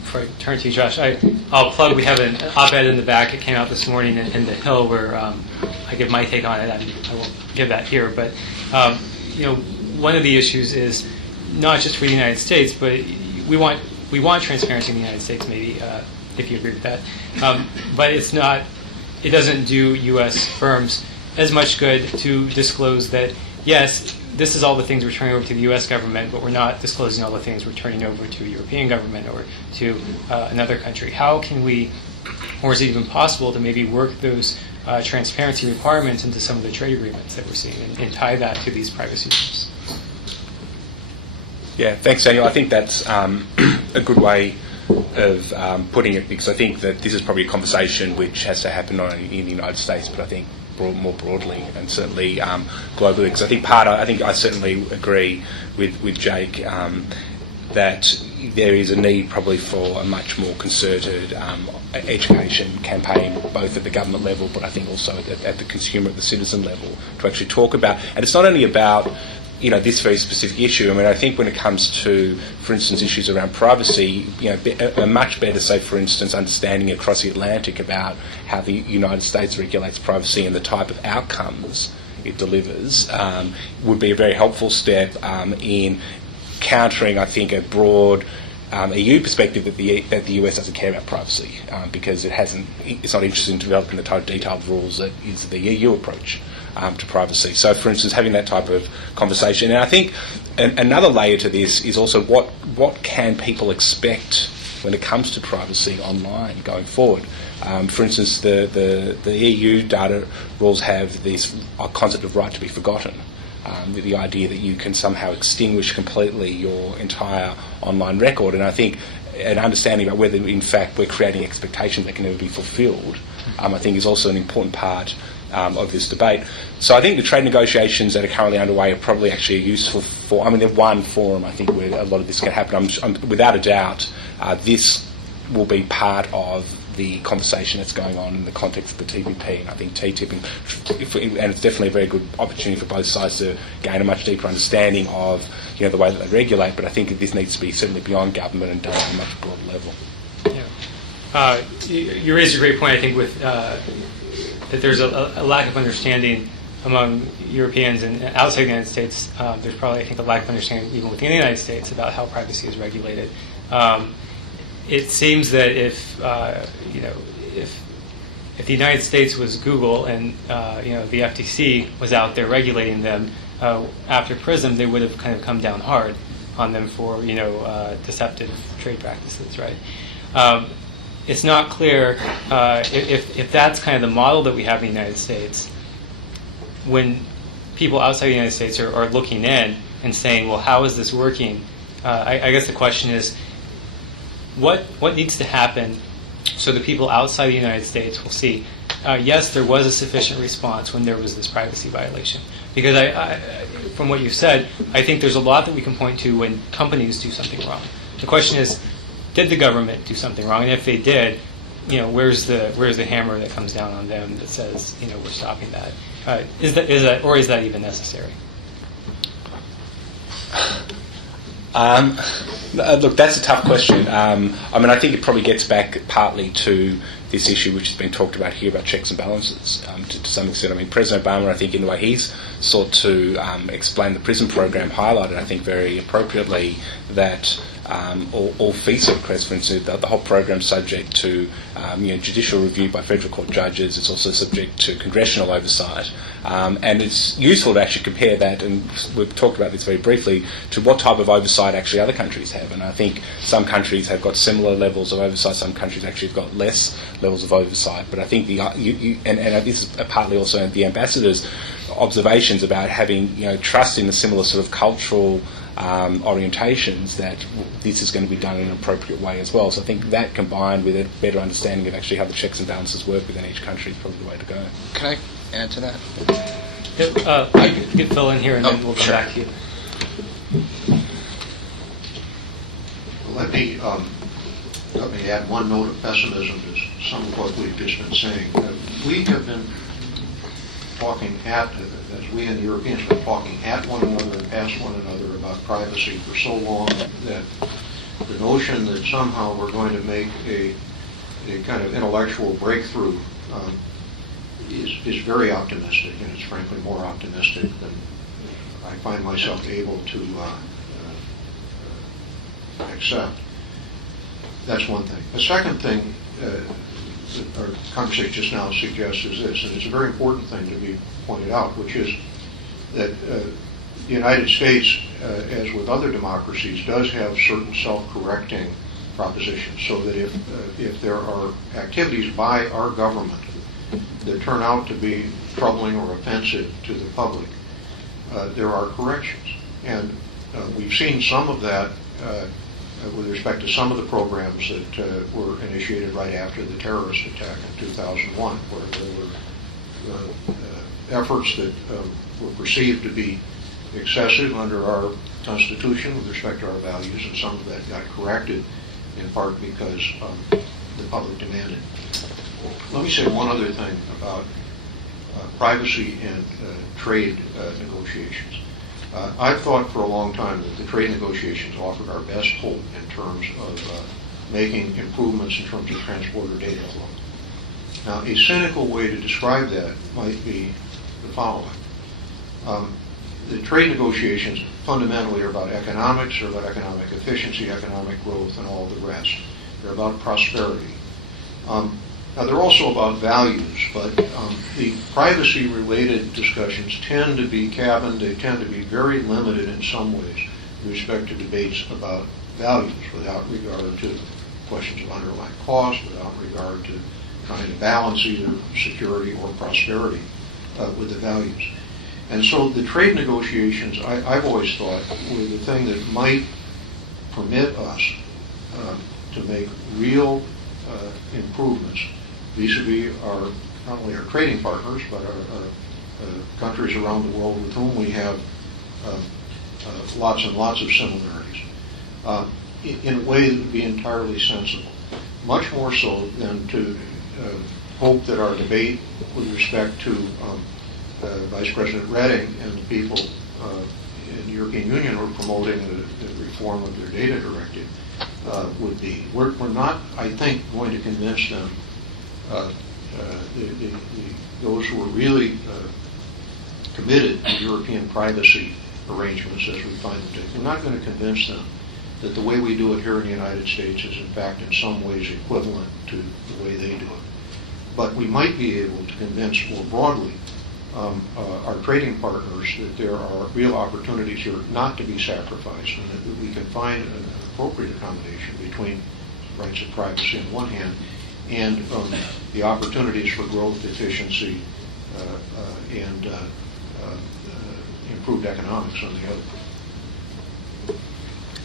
before I turn to you, Josh, I'll plug, we have an op-ed in the back. It came out this morning in The Hill where I give my take on it. I won't give that here, but one of the issues is not just for the United States, but we want transparency in the United States, maybe, if you agree with that. But it doesn't do U.S. firms as much good to disclose that, yes, this is all the things we're turning over to the U.S. government, but we're not disclosing all the things we're turning over to a European government or to another country. How can we, or is it even possible to maybe work those transparency requirements into some of the trade agreements that we're seeing and tie that to these privacy issues? Yeah, thanks, Daniel. I think that's a good way of putting it, because I think that this is probably a conversation which has to happen not only in the United States, but I think more broadly and certainly globally. Because I think I certainly agree with Jake that there is a need probably for a much more concerted education campaign, both at the government level, but I think also at the consumer, at the citizen level, to actually talk about. And it's not only about this very specific issue. I mean, I think when it comes to, for instance, issues around privacy, a much better, say, for instance, understanding across the Atlantic about how the United States regulates privacy and the type of outcomes it delivers would be a very helpful step in countering, I think, a broad EU perspective that the US doesn't care about privacy because it's not interested in developing the type of detailed rules that is the EU approach to privacy. So, for instance, having that type of conversation. And I think another layer to this is also what can people expect when it comes to privacy online going forward. For instance, the EU data rules have this concept of right to be forgotten. The idea that you can somehow extinguish completely your entire online record. And I think an understanding about whether, in fact, we're creating expectations that can never be fulfilled, I think is also an important part of this debate. So I think the trade negotiations that are currently underway are probably actually a useful they're one forum, I think, where a lot of this can happen. Without a doubt, this will be part of the conversation that's going on in the context of the TPP, and I think TTIP, and it's definitely a very good opportunity for both sides to gain a much deeper understanding of the way that they regulate, but I think this needs to be certainly beyond government and done at a much broader level. Yeah. You raised a great point, I think, with that there's a lack of understanding among Europeans and outside the United States. There's probably, I think, a lack of understanding even within the United States about how privacy is regulated. It seems that if the United States was Google and the FTC was out there regulating them after Prism, they would have kind of come down hard. on them for deceptive trade practices, right? It's not clear if that's kind of the model that we have in the United States. When people outside the United States are looking in and saying, well, how is this working? I guess the question is, what needs to happen so the people outside the United States will see, yes, there was a sufficient response when there was this privacy violation. Because from what you've said, I think there's a lot that we can point to when companies do something wrong. The question is, did the government do something wrong? And if they did, where's the hammer that comes down on them that says, we're stopping that? Is that even necessary? Look, that's a tough question. I think it probably gets back partly to this issue which has been talked about here about checks and balances to some extent. President Obama, I think, in the way he's sought to explain the Prism program, highlighted, I think, very appropriately that all FISA requests, for instance, the whole program is subject to judicial review by federal court judges. It's also subject to congressional oversight. And it's useful to actually compare that, and we've talked about this very briefly, to what type of oversight actually other countries have. And I think some countries have got similar levels of oversight, some countries actually have got less levels of oversight. But I think and this is partly also the ambassador's observations about having trust in the similar sort of cultural orientations, that this is going to be done in an appropriate way as well. So I think that, combined with a better understanding of actually how the checks and balances work within each country, is probably the way to go. Can I add to that? I could fill in here and then we'll come back to you. Let me add one note of pessimism to some of what we've just been saying. We have been talking as we and the Europeans have been talking at one another and past one another about privacy for so long that the notion that somehow we're going to make a kind of intellectual breakthrough is very optimistic, and it's frankly more optimistic than I find myself able to accept. That's one thing. The second thing our conversation just now suggests is this, and it's a very important thing to be pointed out, which is that the United States, as with other democracies, does have certain self-correcting propositions, so that if there are activities by our government that turn out to be troubling or offensive to the public, there are corrections. And we've seen some of that with respect to some of the programs that were initiated right after the terrorist attack in 2001, where there were efforts that were perceived to be excessive under our Constitution with respect to our values, and some of that got corrected in part because the public demanded. Let me say one other thing about privacy and trade negotiations. I've thought for a long time that the trade negotiations offered our best hope in terms of making improvements in terms of transporter data flow. Now, a cynical way to describe that might be the following. The trade negotiations fundamentally are about economics, they're about economic efficiency, economic growth, and all the rest. They're about prosperity. Now, they're also about values, but the privacy-related discussions tend to be cabined, they tend to be very limited in some ways with respect to debates about values, without regard to questions of underlying cost, without regard to trying to balance either security or prosperity with the values. And so the trade negotiations, I've always thought, were the thing that might permit us to make real improvements vis-a-vis not only our trading partners, but our countries around the world with whom we have lots and lots of similarities, in a way that would be entirely sensible. Much more so than to hope that our debate with respect to Vice President Reding and the people in the European Union who are promoting the reform of their data directive would be. We're not, I think, going to convince them, those who are really committed to European privacy arrangements as we find them today. We're not going to convince them that the way we do it here in the United States is in fact in some ways equivalent to the way they do it. But we might be able to convince more broadly our trading partners that there are real opportunities here not to be sacrificed, and that we can find an appropriate accommodation between rights of privacy on one hand and the opportunities for growth, efficiency, and improved economics on the other.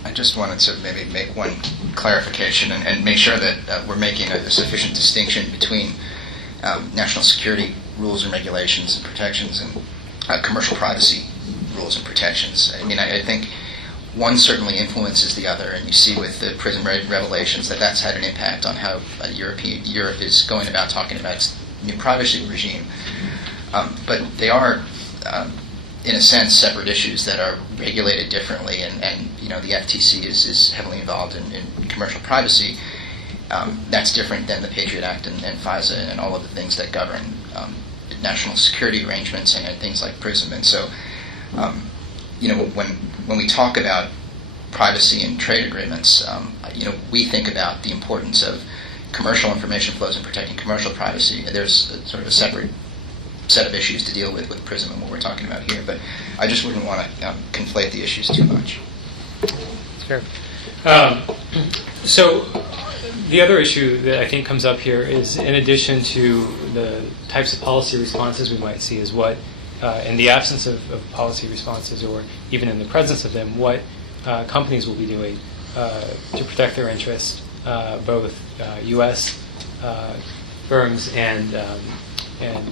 I just wanted to maybe make one clarification and make sure that we're making a sufficient distinction between national security rules and regulations and protections and commercial privacy rules and protections. I mean, I think one certainly influences the other, and you see with the Prism revelations that that's had an impact on how Europe is going about talking about its new privacy regime. But they are, in a sense, separate issues that are regulated differently, and you know, the FTC is heavily involved in commercial privacy. That's different than the Patriot Act and FISA and all of the things that govern national security arrangements and things like Prism. And so, you know, when we talk about privacy and trade agreements, you know, we think about the importance of commercial information flows and protecting commercial privacy. There's sort of a separate set of issues to deal with Prism and what we're talking about here. But I just wouldn't want to conflate the issues too much. Sure. So the other issue that I think comes up here is, in addition to the types of policy responses we might see, is what, in the absence of policy responses, or even in the presence of them, what companies will be doing to protect their interests, both U.S. firms and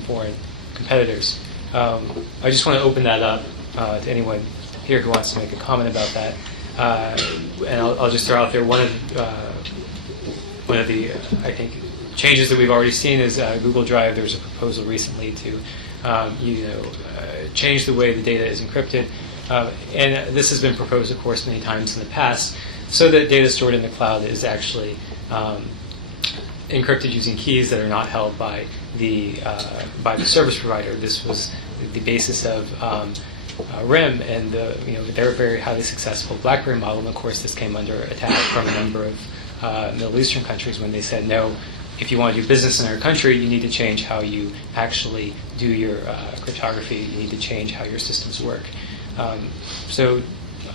foreign competitors. I just want to open that up to anyone here who wants to make a comment about that. And I'll just throw out there one of the I think changes that we've already seen is Google Drive. There's a proposal recently to change the way the data is encrypted, and this has been proposed, of course, many times in the past, so that data stored in the cloud is actually encrypted using keys that are not held by the service provider. This was the basis of RIM and their very highly successful BlackBerry model. And of course, this came under attack from a number of Middle Eastern countries when they said, no, if you want to do business in our country, you need to change how you actually do your cryptography. You need to change how your systems work. So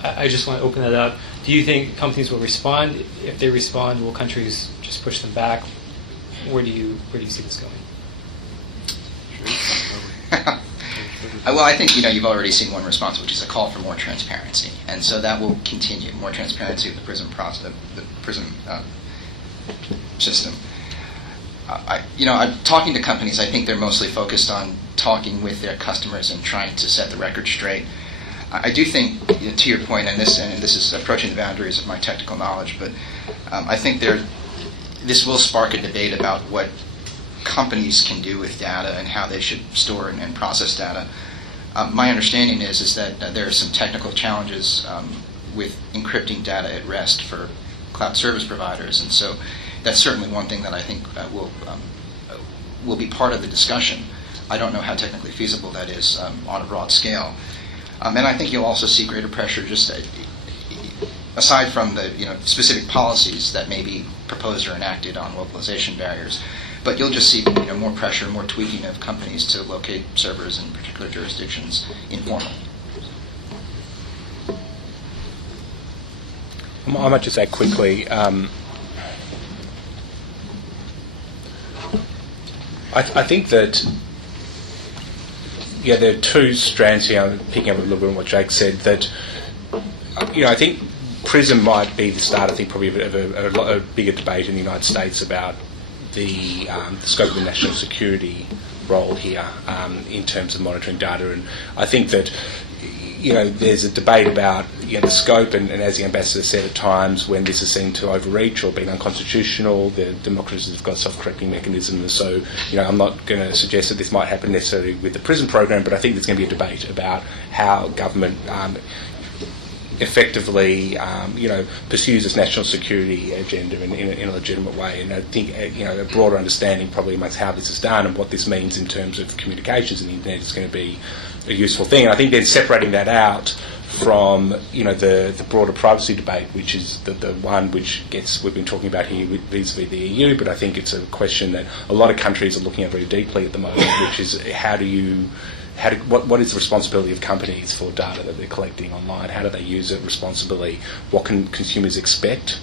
I just want to open that up. Do you think companies will respond? If they respond, will countries just push them back? Where do you see this going? Well, I think you've already seen one response, which is a call for more transparency, and so that will continue. More transparency of the Prism process, the Prism system. I'm talking to companies. I think they're mostly focused on talking with their customers and trying to set the record straight. I do think, to your point, and this is approaching the boundaries of my technical knowledge, but I think this will spark a debate about what companies can do with data and how they should store and process data. My understanding is that there are some technical challenges with encrypting data at rest for cloud service providers, and so that's certainly one thing that I think will be part of the discussion. I don't know how technically feasible that is on a broad scale. And I think you'll also see greater pressure, just aside from the specific policies that may be proposed or enacted on localization barriers. But you'll just see more pressure, more tweaking of companies to locate servers in particular jurisdictions informally. I might just add quickly. I think that there are two strands here. Picking up a little bit on what Jake said, that I think Prism might be the start. I think probably of a bigger debate in the United States about the scope of the national security role here in terms of monitoring data. And I think that there's a debate about the scope, and as the ambassador said, at times when this is seen to overreach or being unconstitutional, the democracies have got self-correcting mechanisms. So I'm not going to suggest that this might happen necessarily with the Prism program, but I think there's going to be a debate about how government effectively, pursues its national security agenda in a legitimate way. And I think, a broader understanding probably amongst how this is done and what this means in terms of communications and the internet is going to be a useful thing. And I think then separating that out from the broader privacy debate, which is the one which we've been talking about here vis-a-vis the EU, but I think it's a question that a lot of countries are looking at very deeply at the moment, which is what is the responsibility of companies for data that they're collecting online? How do they use it responsibly? What can consumers expect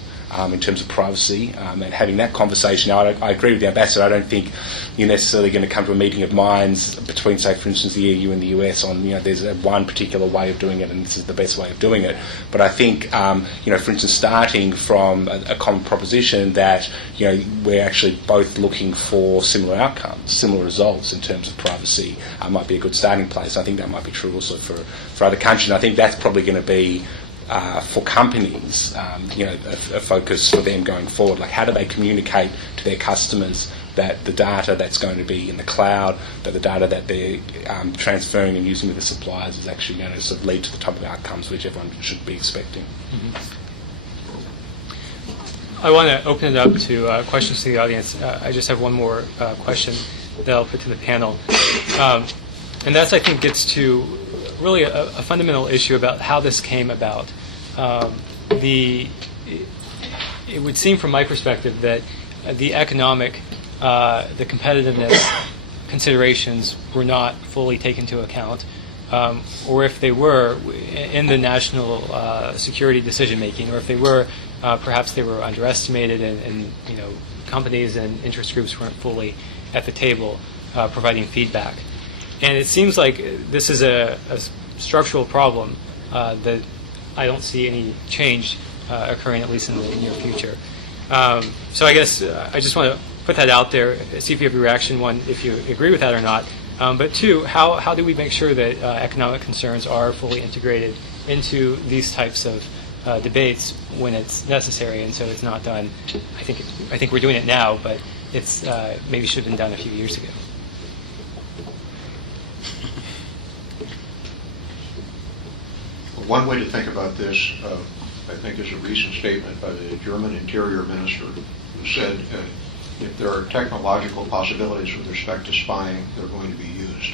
in terms of privacy? And having that conversation, now, I agree with the Ambassador. I don't think you're necessarily going to come to a meeting of minds between, say, for instance, the EU and the US on, there's one particular way of doing it and this is the best way of doing it. But I think, for instance, starting from a common proposition that, we're actually both looking for similar outcomes, similar results in terms of privacy might be a good starting place. I think that might be true also for other countries. And I think that's probably going to be for companies, a focus for them going forward. Like, how do they communicate to their customers that the data that's going to be in the cloud, that the data that they're transferring and using with the suppliers is actually going to sort of lead to the type of outcomes which everyone should be expecting. Mm-hmm. I want to open it up to questions to the audience. I just have one more question that I'll put to the panel. And that's, I think, gets to really a fundamental issue about how this came about. It would seem from my perspective that the economic, the competitiveness considerations were not fully taken into account, or if they were in the national security decision making, or if they were, perhaps they were underestimated, and companies and interest groups weren't fully at the table providing feedback. And it seems like this is a structural problem that I don't see any change occurring, at least in the near future. So I guess I just want to put that out there, see if you have a reaction, one, if you agree with that or not. But two, how do we make sure that economic concerns are fully integrated into these types of debates when it's necessary, and so it's not done. I think we're doing it now, but it's maybe should have been done a few years ago. One way to think about this, I think, is a recent statement by the German Interior Minister, who said if there are technological possibilities with respect to spying, they're going to be used.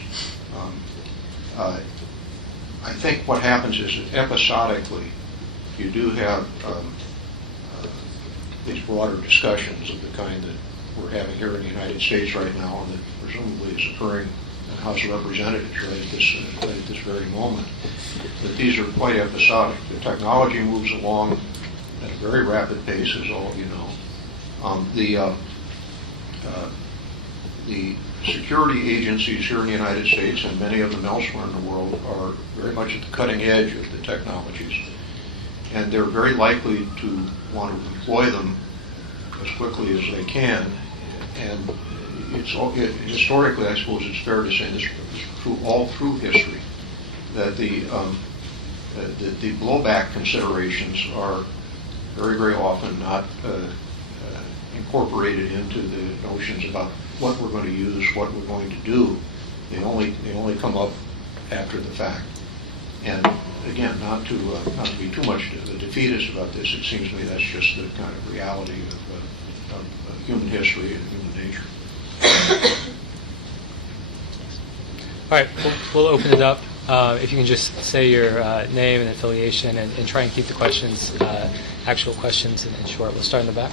I think what happens is that episodically, you do have these broader discussions of the kind that we're having here in the United States right now, and that presumably is occurring in the House of Representatives right at this very moment. That these are quite episodic. The technology moves along at a very rapid pace, as all of you know. The security agencies here in the United States and many of them elsewhere in the world are very much at the cutting edge of the technologies. And they're very likely to want to employ them as quickly as they can. And historically, I suppose it's fair to say this is true all through history, that the blowback considerations are very, very often not incorporated into the notions about what we're going to use, what we're going to do. They only come up after the fact. And again, not to be too much defeatist about this, it seems to me that's just the kind of reality of human history and human nature. All right, we'll open it up. If you can just say your name and affiliation, and try and keep the questions, actual questions, in short. We'll start in the back.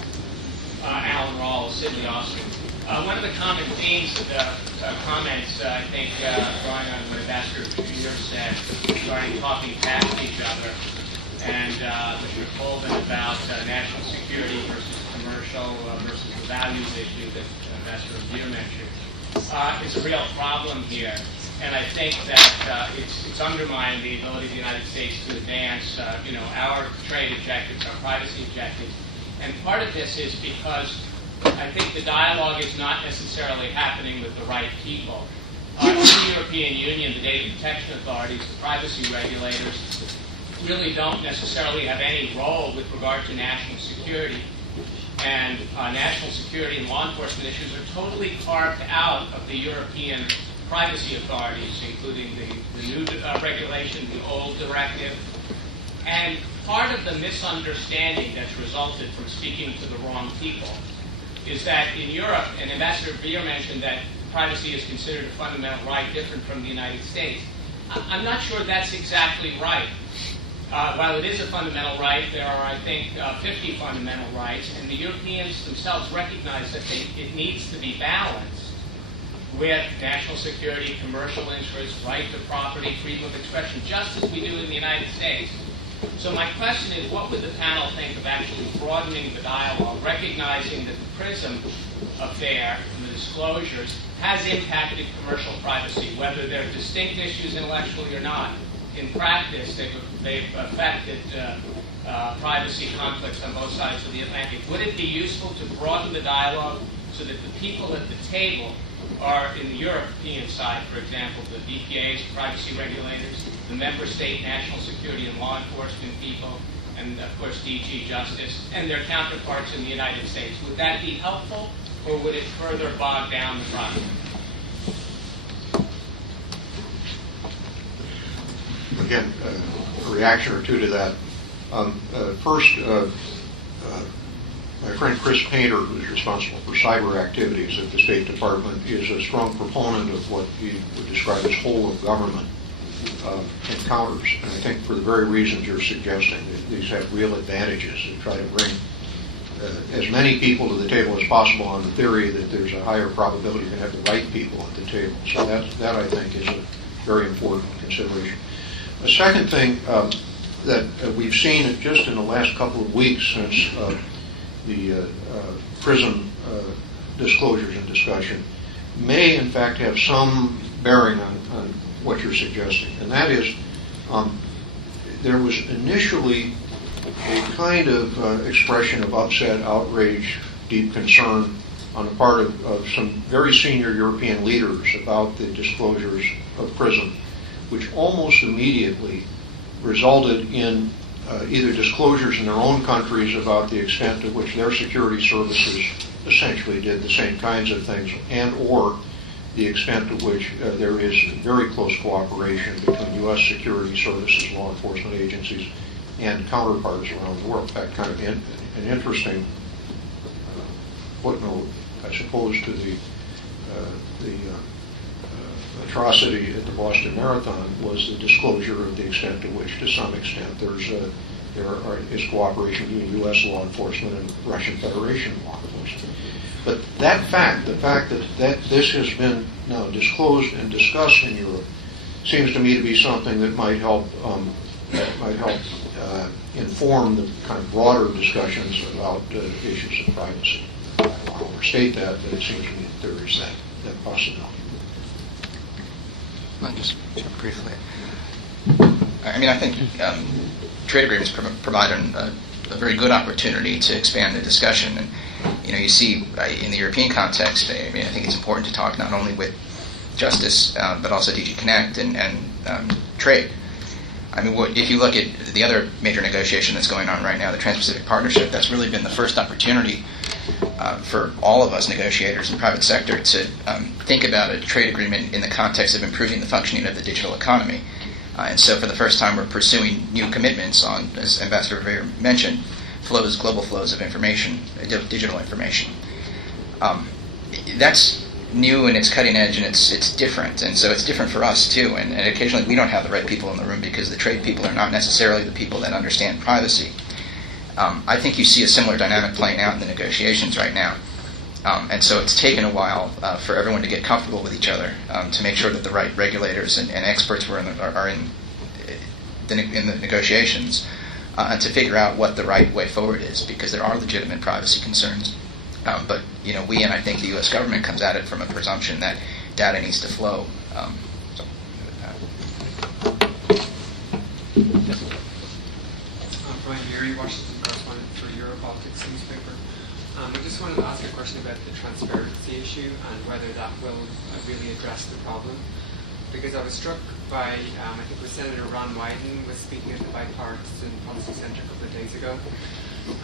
Alan Rawls, Sydney, Austin. One of the common themes of the comments, I think, drawing on what Ambassador Beer said, regarding talking past each other, and Mr. Colvin about national security versus commercial versus the values issue that Ambassador Beer mentioned, is a real problem here. And I think that it's undermined the ability of the United States to advance, our trade objectives, our privacy objectives. And part of this is because I think the dialogue is not necessarily happening with the right people. In the European Union, the data protection authorities, the privacy regulators, really don't necessarily have any role with regard to national security. And national security and law enforcement issues are totally carved out of the European privacy authorities, including the new regulation, the old directive. And part of the misunderstanding that's resulted from speaking to the wrong people is that in Europe, and Ambassador Beer mentioned that privacy is considered a fundamental right different from the United States. I'm not sure that's exactly right. While it is a fundamental right, there are, I think, 50 fundamental rights, and the Europeans themselves recognize that it needs to be balanced with national security, commercial interests, right to property, freedom of expression, just as we do in the United States. So my question is, what would the panel think of actually broadening the dialogue, recognizing that the Prism affair and the disclosures has impacted commercial privacy, whether they're distinct issues intellectually or not? In practice, they've affected privacy conflicts on both sides of the Atlantic. Would it be useful to broaden the dialogue so that the people at the table are, in the European side, for example, the DPAs, privacy regulators, the member state national security and law enforcement people, and of course DG Justice, and their counterparts in the United States? Would that be helpful, or would it further bog down the process? Again, a reaction or two to that. First, my friend Chris Painter, who's responsible for cyber activities at the State Department, is a strong proponent of what he would describe as whole of government encounters. And I think for the very reasons you're suggesting, these have real advantages to try to bring as many people to the table as possible on the theory that there's a higher probability you're going to have the right people at the table. So that I think is a very important consideration. The second thing that we've seen just in the last couple of weeks since the Prism disclosures and discussion may in fact have some bearing on what you're suggesting. And that is, there was initially a kind of expression of upset, outrage, deep concern on the part of some very senior European leaders about the disclosures of Prism, which almost immediately resulted in either disclosures in their own countries about the extent to which their security services essentially did the same kinds of things, and or the extent to which there is very close cooperation between U.S. security services, law enforcement agencies, and counterparts around the world. In fact, kind of an interesting footnote, I suppose, to the atrocity at the Boston Marathon was the disclosure of the extent to which, to some extent, there is cooperation between U.S. law enforcement and Russian Federation law enforcement. But that fact, the fact that this has been now disclosed and discussed in Europe, seems to me to be something that might help inform the kind of broader discussions about issues of privacy. I don't overstate that, but it seems to me that there is that possibility. Just briefly. I mean, I think trade agreements provide a very good opportunity to expand the discussion. And, you see in the European context, I mean, I think it's important to talk not only with Justice, but also DG Connect and Trade. I mean, if you look at the other major negotiation that's going on right now, the Trans-Pacific Partnership, that's really been the first opportunity for all of us negotiators in the private sector to think about a trade agreement in the context of improving the functioning of the digital economy. And so for the first time, we're pursuing new commitments on, as Ambassador Revere mentioned, global flows of information, digital information. That's new and it's cutting edge and it's different. And so it's different for us too. And occasionally we don't have the right people in the room because the trade people are not necessarily the people that understand privacy. I think you see a similar dynamic playing out in the negotiations right now. And so it's taken a while for everyone to get comfortable with each other, to make sure that the right regulators and experts are in the negotiations, and to figure out what the right way forward is, because there are legitimate privacy concerns. But we and I think the U.S. government comes at it from a presumption that data needs to flow. Brian Geary, Washington correspondent for Europolitics newspaper. I just wanted to ask a question about the transparency issue and whether that will really address the problem. Because I was struck by, I think it was Senator Ron Wyden was speaking at the Bipartisan Policy Center a couple of days ago.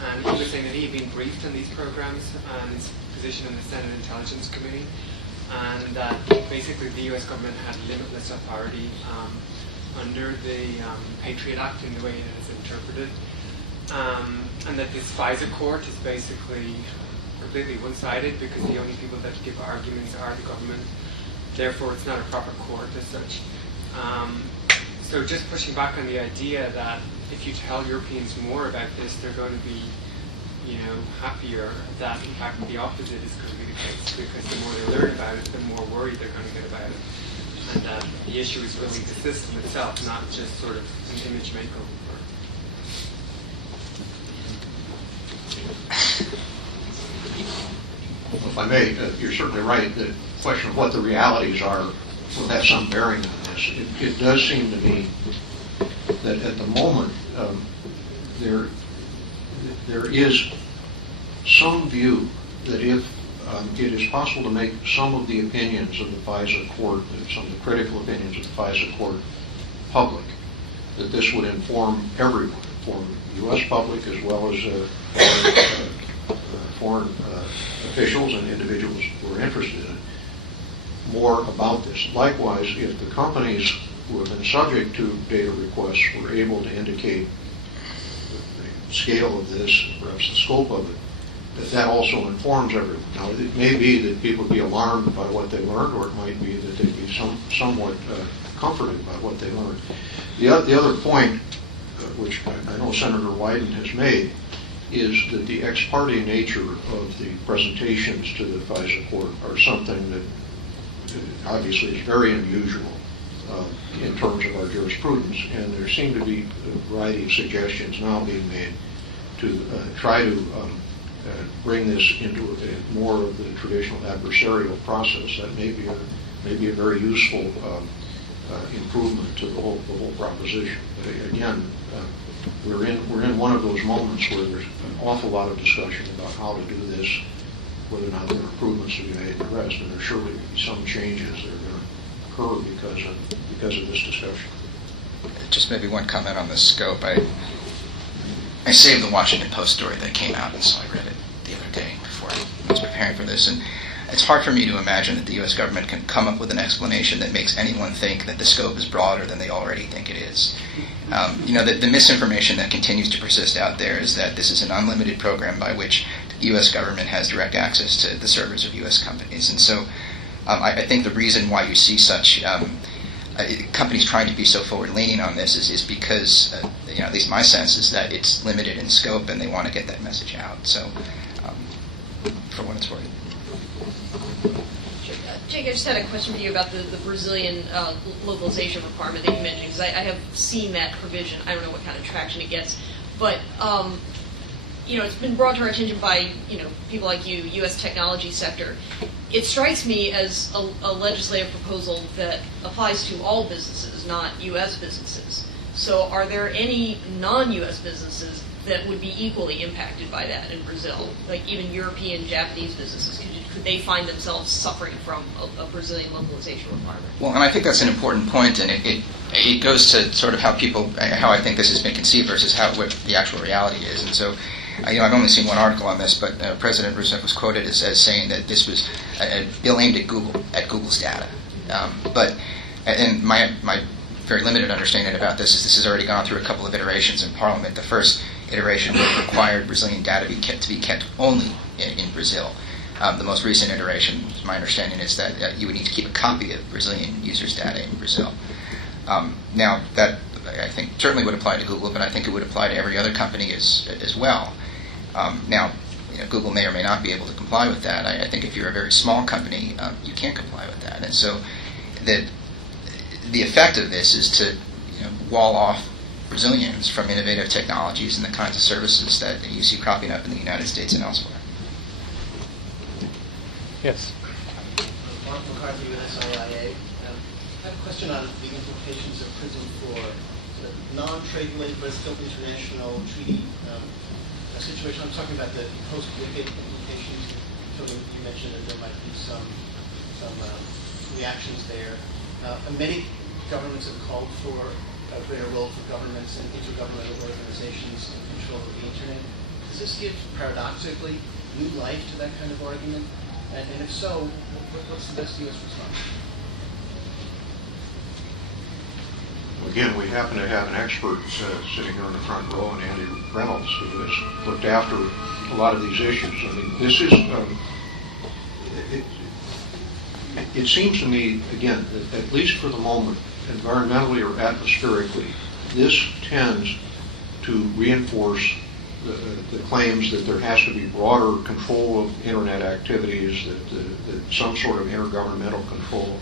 And he was saying that he had been briefed on these programs and his position in the Senate Intelligence Committee, and that basically the US government had limitless authority under the Patriot Act in the way it is interpreted, and that this FISA court is basically completely one-sided because the only people that give arguments are the government therefore it's not a proper court as such. So just pushing back on the idea that if you tell Europeans more about this, they're going to be, happier, that in fact the opposite is going to be the case, because the more they learn about it, the more worried they're going to get about it. And that the issue is really the system itself, not just sort of an image makeover. If I may, you're certainly right. The question of what the realities are will have some bearing on this. It does seem to me that at the moment there is some view that if it is possible to make some of the opinions of the FISA court, some of the critical opinions of the FISA court public, that this would inform everyone, inform the U.S. public as well as foreign officials and individuals who are interested in it, more about this. Likewise, if the companies who have been subject to data requests were able to indicate the scale of this, perhaps the scope of it, that also informs everyone. Now, it may be that people be alarmed by what they learned, or it might be that they'd be somewhat comforted by what they learned. The other point, which I know Senator Wyden has made, is that the ex parte nature of the presentations to the FISA court are something that obviously is very unusual in terms of our jurisprudence, and there seem to be a variety of suggestions now being made to try to bring this into more of the traditional adversarial process. That may be a very useful improvement to the whole proposition. But again, we're in one of those moments where there's an awful lot of discussion about how to do this, whether or not there are improvements to be made, and the rest. And there surely will be some changes that are going to occur because of this discussion. Just maybe one comment on the scope. I saved the Washington Post story that came out, and so I read it the other day before I was preparing for this. And it's hard for me to imagine that the U.S. government can come up with an explanation that makes anyone think that the scope is broader than they already think it is. The misinformation that continues to persist out there is that this is an unlimited program by which the U.S. government has direct access to the servers of U.S. companies. And so I think the reason why you see such companies trying to be so forward-leaning on this is because, at least my sense is that it's limited in scope and they want to get that message out. So, for what it's worth. Jake, I just had a question for you about the Brazilian localization requirement that you mentioned, because I have seen that provision. I don't know what kind of traction it gets, but it's been brought to our attention by people like you, U.S. technology sector. It strikes me as a legislative proposal that applies to all businesses, not U.S. businesses. So are there any non-U.S. businesses that would be equally impacted by that in Brazil? Like even European, Japanese businesses, could they find themselves suffering from a Brazilian localization requirement? Well, and I think that's an important point, and it goes to sort of how I think this has been conceived versus what the actual reality is. And so, I've only seen one article on this, but President Rousseff was quoted as saying that this was a bill aimed at Google's data. And my very limited understanding about this is has already gone through a couple of iterations in Parliament. The first iteration would have required Brazilian data to be kept only in Brazil. The most recent iteration, my understanding, is that you would need to keep a copy of Brazilian users' data in Brazil. Now, that I think certainly would apply to Google, but I think it would apply to every other company as well. Now, Google may or may not be able to comply with that. I think if you're a very small company, you can't comply with that. And so the effect of this is to wall off Brazilians from innovative technologies and the kinds of services that you see cropping up in the United States and elsewhere. Yes. Mark McCarthy, USIA. I have a question on the implications of Prism for the non-trade related but still international treaty situation. I'm talking about the post-Wicked implications. So you mentioned that there might be some reactions there. Many governments have called for a greater role for governments and intergovernmental organizations in control of the internet. Does this give, paradoxically, new life to that kind of argument? And if so, what's the best U.S. response? Well, again, we happen to have an expert sitting here in the front row, and Andy Reynolds, who has looked after a lot of these issues. I mean, this is it seems to me, again, that at least for the moment, environmentally or atmospherically, this tends to reinforce the claims that there has to be broader control of internet activities, that some sort of intergovernmental control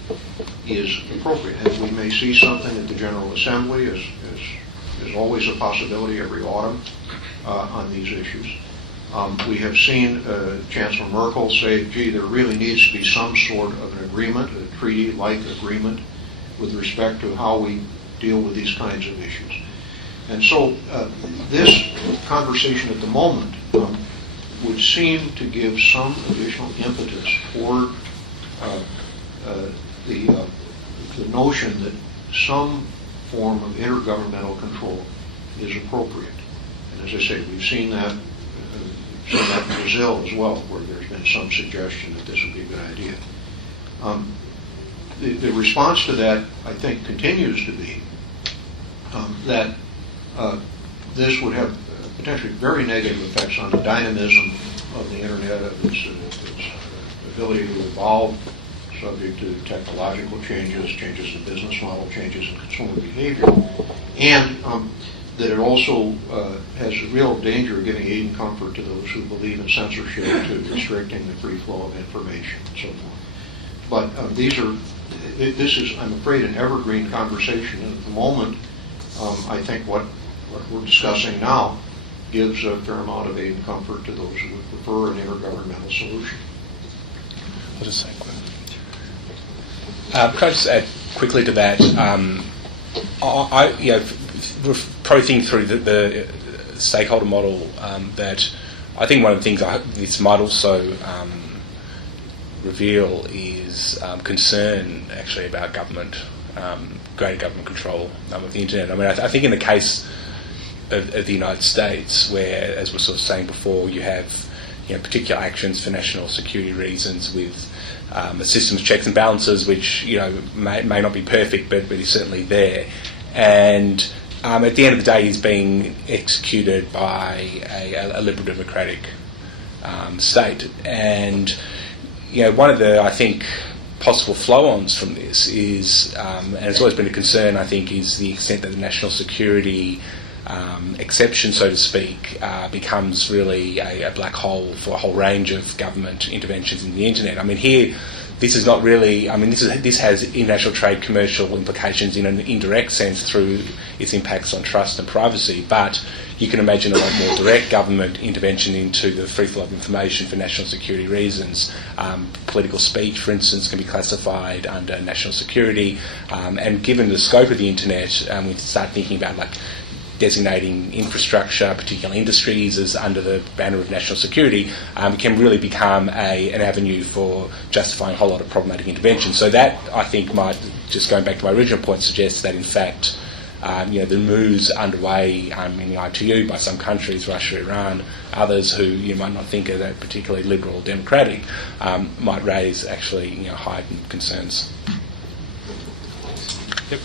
is appropriate. And we may see something at the General Assembly, as always a possibility every autumn, on these issues. We have seen Chancellor Merkel say, gee, there really needs to be some sort of an agreement, a treaty-like agreement, with respect to how we deal with these kinds of issues. And so this conversation at the moment would seem to give some additional impetus toward the notion that some form of intergovernmental control is appropriate. And as I say, we've seen that in Brazil as well, where there's been some suggestion that this would be a good idea. The response to that, I think, continues to be that this would have potentially very negative effects on the dynamism of the internet, of its ability to evolve, subject to technological changes, changes in business model, changes in consumer behavior, and that it also has a real danger of giving aid and comfort to those who believe in censorship, to restricting the free flow of information, and so forth. But this is, I'm afraid, an evergreen conversation. And at the moment, I think what we're discussing now gives a fair amount of aid and comfort to those who would prefer an intergovernmental solution. I'll just say quickly. Can I just add quickly to that? We're probably thinking through the stakeholder model, that I think one of the things this might also reveal is concern actually about government, greater government control of the internet. I mean, I think in the case of the United States, where, as we're sort of saying before, you have particular actions for national security reasons with a system of checks and balances, which may not be perfect, but is certainly there. And at the end of the day, he's being executed by a liberal democratic state. And one of the, I think, possible flow-ons from this is, and it's always been a concern, I think, is the extent that the national security exception, so to speak, becomes really a black hole for a whole range of government interventions in the internet. I mean, here, this is not really, I mean, this has international trade commercial implications in an indirect sense through its impacts on trust and privacy, but you can imagine a lot more direct government intervention into the free flow of information for national security reasons. Political speech, for instance, can be classified under national security, and given the scope of the internet, we start thinking about designating infrastructure, particular industries, as under the banner of national security, can really become an avenue for justifying a whole lot of problematic intervention. So that, I think, might, just going back to my original point, suggest that, in fact, the moves underway in the ITU by some countries, Russia, Iran, others who you might not think are that particularly liberal or democratic, might raise actually heightened concerns. Yep.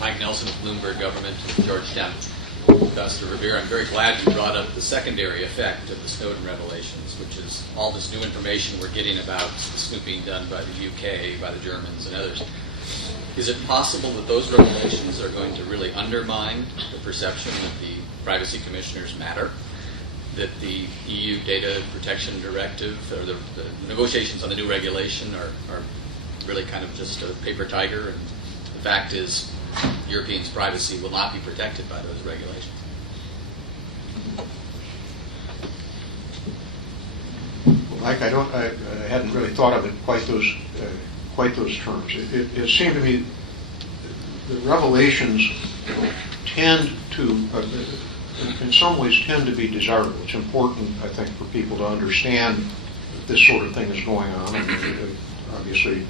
Mike Nelson of Bloomberg Government, Georgetown. Ambassador Revere, I'm very glad you brought up the secondary effect of the Snowden revelations, which is all this new information we're getting about the snooping done by the UK, by the Germans and others. Is it possible that those revelations are going to really undermine the perception that the privacy commissioners matter, that the EU Data Protection Directive or the negotiations on the new regulation are really kind of just a paper tiger, and the fact is Europeans' privacy will not be protected by those regulations? Mike, I hadn't really thought of it quite those terms. It seemed to me the revelations tend to, in some ways, tend to be desirable. It's important, I think, for people to understand that this sort of thing is going on. And obviously,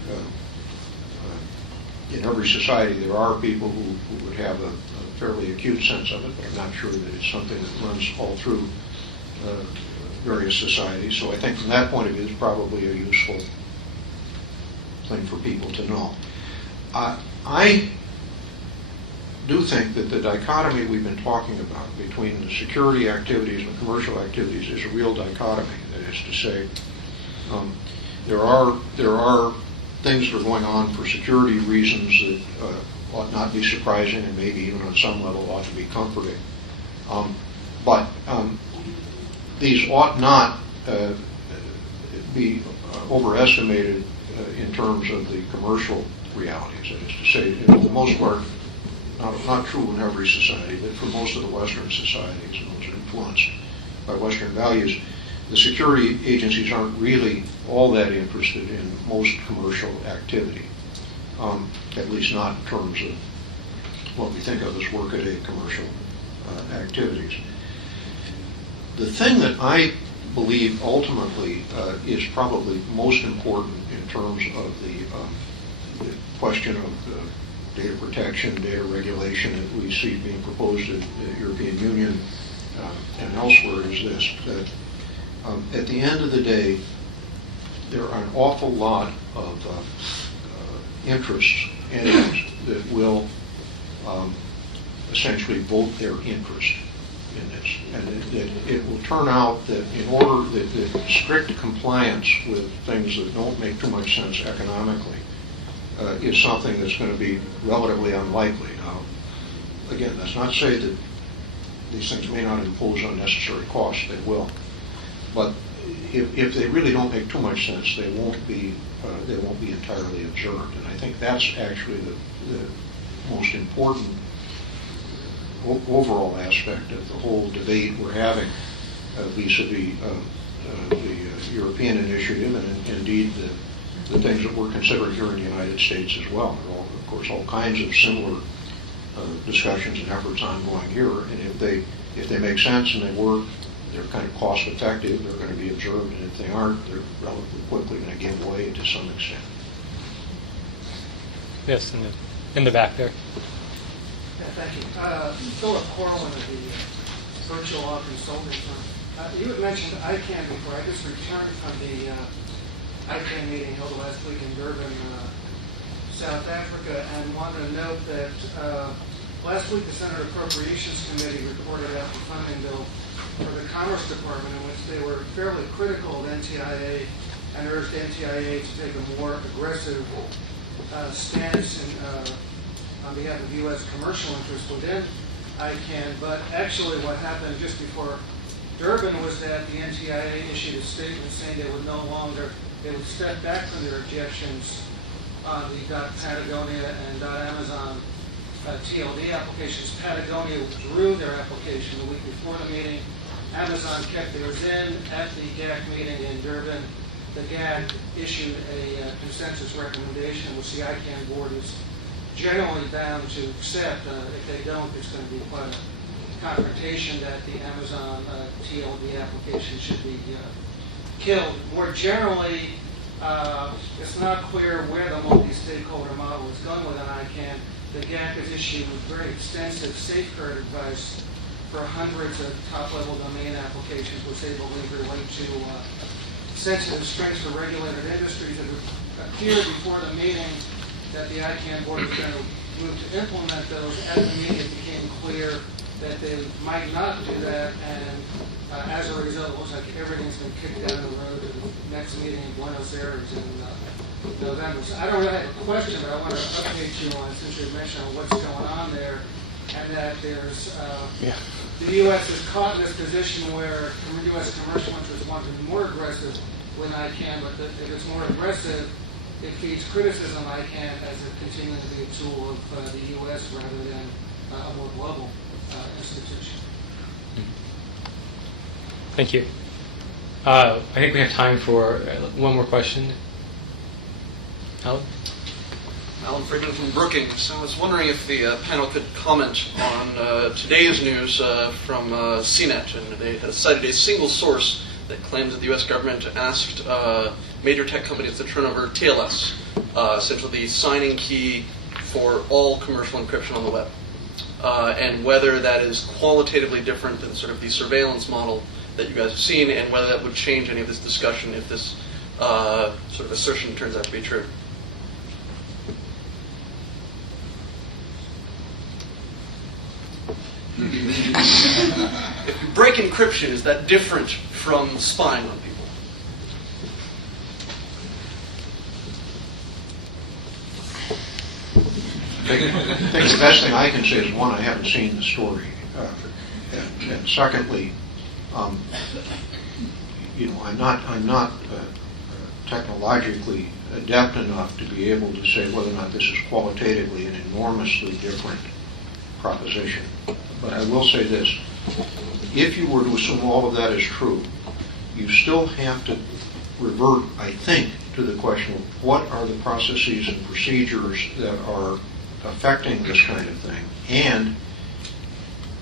in every society, there are people who would have a fairly acute sense of it, but I'm not sure that it's something that runs all through various societies. So I think from that point of view, it's probably a useful thing for people to know. I do think that the dichotomy we've been talking about between the security activities and the commercial activities is a real dichotomy. That is to say, There are things that are going on for security reasons that ought not be surprising, and maybe even on some level ought to be comforting. But these ought not be overestimated in terms of the commercial realities. That is to say, for the most part, not true in every society, but for most of the Western societies, and those are influenced by Western values, the security agencies aren't really all that interested in most commercial activity, at least not in terms of what we think of as workaday commercial activities. The thing that I believe ultimately is probably most important in terms of the question of data protection, data regulation that we see being proposed in the European Union and elsewhere is this, that at the end of the day, there are an awful lot of interests, entities that will essentially vote their interest in this. And it will turn out that in order that strict compliance with things that don't make too much sense economically is something that's going to be relatively unlikely. Now, again, that's not to say that these things may not impose unnecessary costs. They will. But if they really don't make too much sense, they won't be entirely observed. And I think that's actually the most important overall aspect of the whole debate we're having vis-a-vis the European initiative, and indeed the things that we're considering here in the United States as well. There are, of course, all kinds of similar discussions and efforts ongoing here, and if they make sense and they work, they're kind of cost effective, they're going to be observed, and if they aren't, they're relatively quickly going to give way to some extent. Yes, in the back there. Yeah, thank you. Philip Corwin of the Virtual Law Consulting Firm. You had mentioned ICANN before. I just returned from the ICANN meeting held last week in Durban, South Africa, and wanted to note that last week the Senate Appropriations Committee reported out the funding bill for the Commerce Department, in which they were fairly critical of NTIA and urged NTIA to take a more aggressive stance on behalf of U.S. commercial interests within ICANN. But actually what happened just before Durban was that the NTIA issued a statement saying they would step back from their objections on the .Patagonia and .Amazon TLD applications. Patagonia withdrew their application the week before the meeting. Amazon kept theirs in. At the GAC meeting in Durban, the GAC issued a consensus recommendation, which the ICANN board is generally bound to accept. If they don't, it's going to be quite a confrontation that the Amazon TLD application should be killed. More generally, it's not clear where the multi-stakeholder model is going with an ICANN. The GAC has issued very extensive safeguard advice for hundreds of top-level domain applications, which they believe relate to sensitive strengths for regulated industries. It appeared before the meeting that the ICANN board was going to move to implement those. At the meeting, it became clear that they might not do that, and as a result, it looks like everything's been kicked down the road to the next meeting in Buenos Aires in November. So I don't really have a question, but I want to update you on, since you mentioned what's going on there, and that there's the U.S. is caught in this position where U.S. commercial interests want to be more aggressive with ICANN, but if it's more aggressive, it feeds criticism of ICANN as it continuing to be a tool of the U.S. rather than a more global institution. Thank you. I think we have time for one more question. Alan? Alan Friedman from Brookings. I was wondering if the panel could comment on today's news from CNET, and they had cited a single source that claims that the U.S. government asked major tech companies to turn over TLS, essentially the signing key for all commercial encryption on the web, and whether that is qualitatively different than sort of the surveillance model that you guys have seen, and whether that would change any of this discussion if this sort of assertion turns out to be true. If you break encryption, is that different from spying on people? think the best thing I can say is, one, I haven't seen the story. And secondly, I'm not technologically adept enough to be able to say whether or not this is qualitatively an enormously different proposition. But I will say this. If you were to assume all of that is true, you still have to revert, I think, to the question of what are the processes and procedures that are affecting this kind of thing, and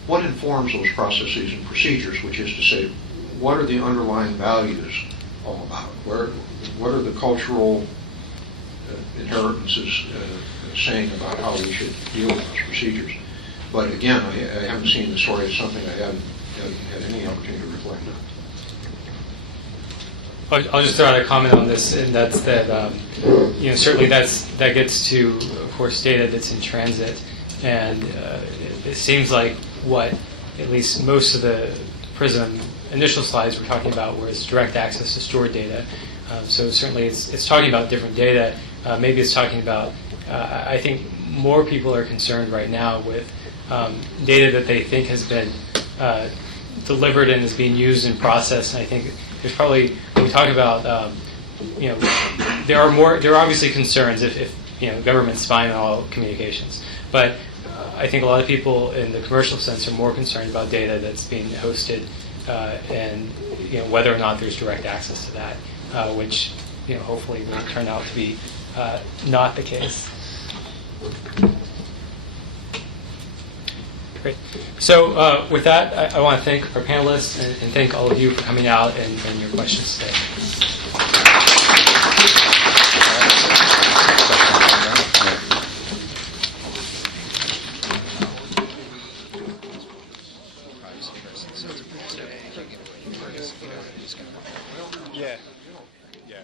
what informs those processes and procedures, which is to say, what are the underlying values all about? What are the cultural inheritances saying about how we should deal with those procedures? But again, I haven't seen the story. It's something I haven't had any opportunity to reflect on. I'll just throw out a comment on this, and that's that certainly that gets to, of course, data that's in transit, and it seems like what at least most of the Prism initial slides were talking about was direct access to stored data. So certainly it's talking about different data. Maybe it's talking about, I think more people are concerned right now with data that they think has been delivered and is being used and processed. And I think there's probably, when we talk about, there are obviously concerns if government's spying on all communications. But I think a lot of people in the commercial sense are more concerned about data that's being hosted and whether or not there's direct access to that, which hopefully will turn out to be not the case. Great. So with that, I want to thank our panelists and thank all of you for coming out and your questions today. Yeah. Yeah.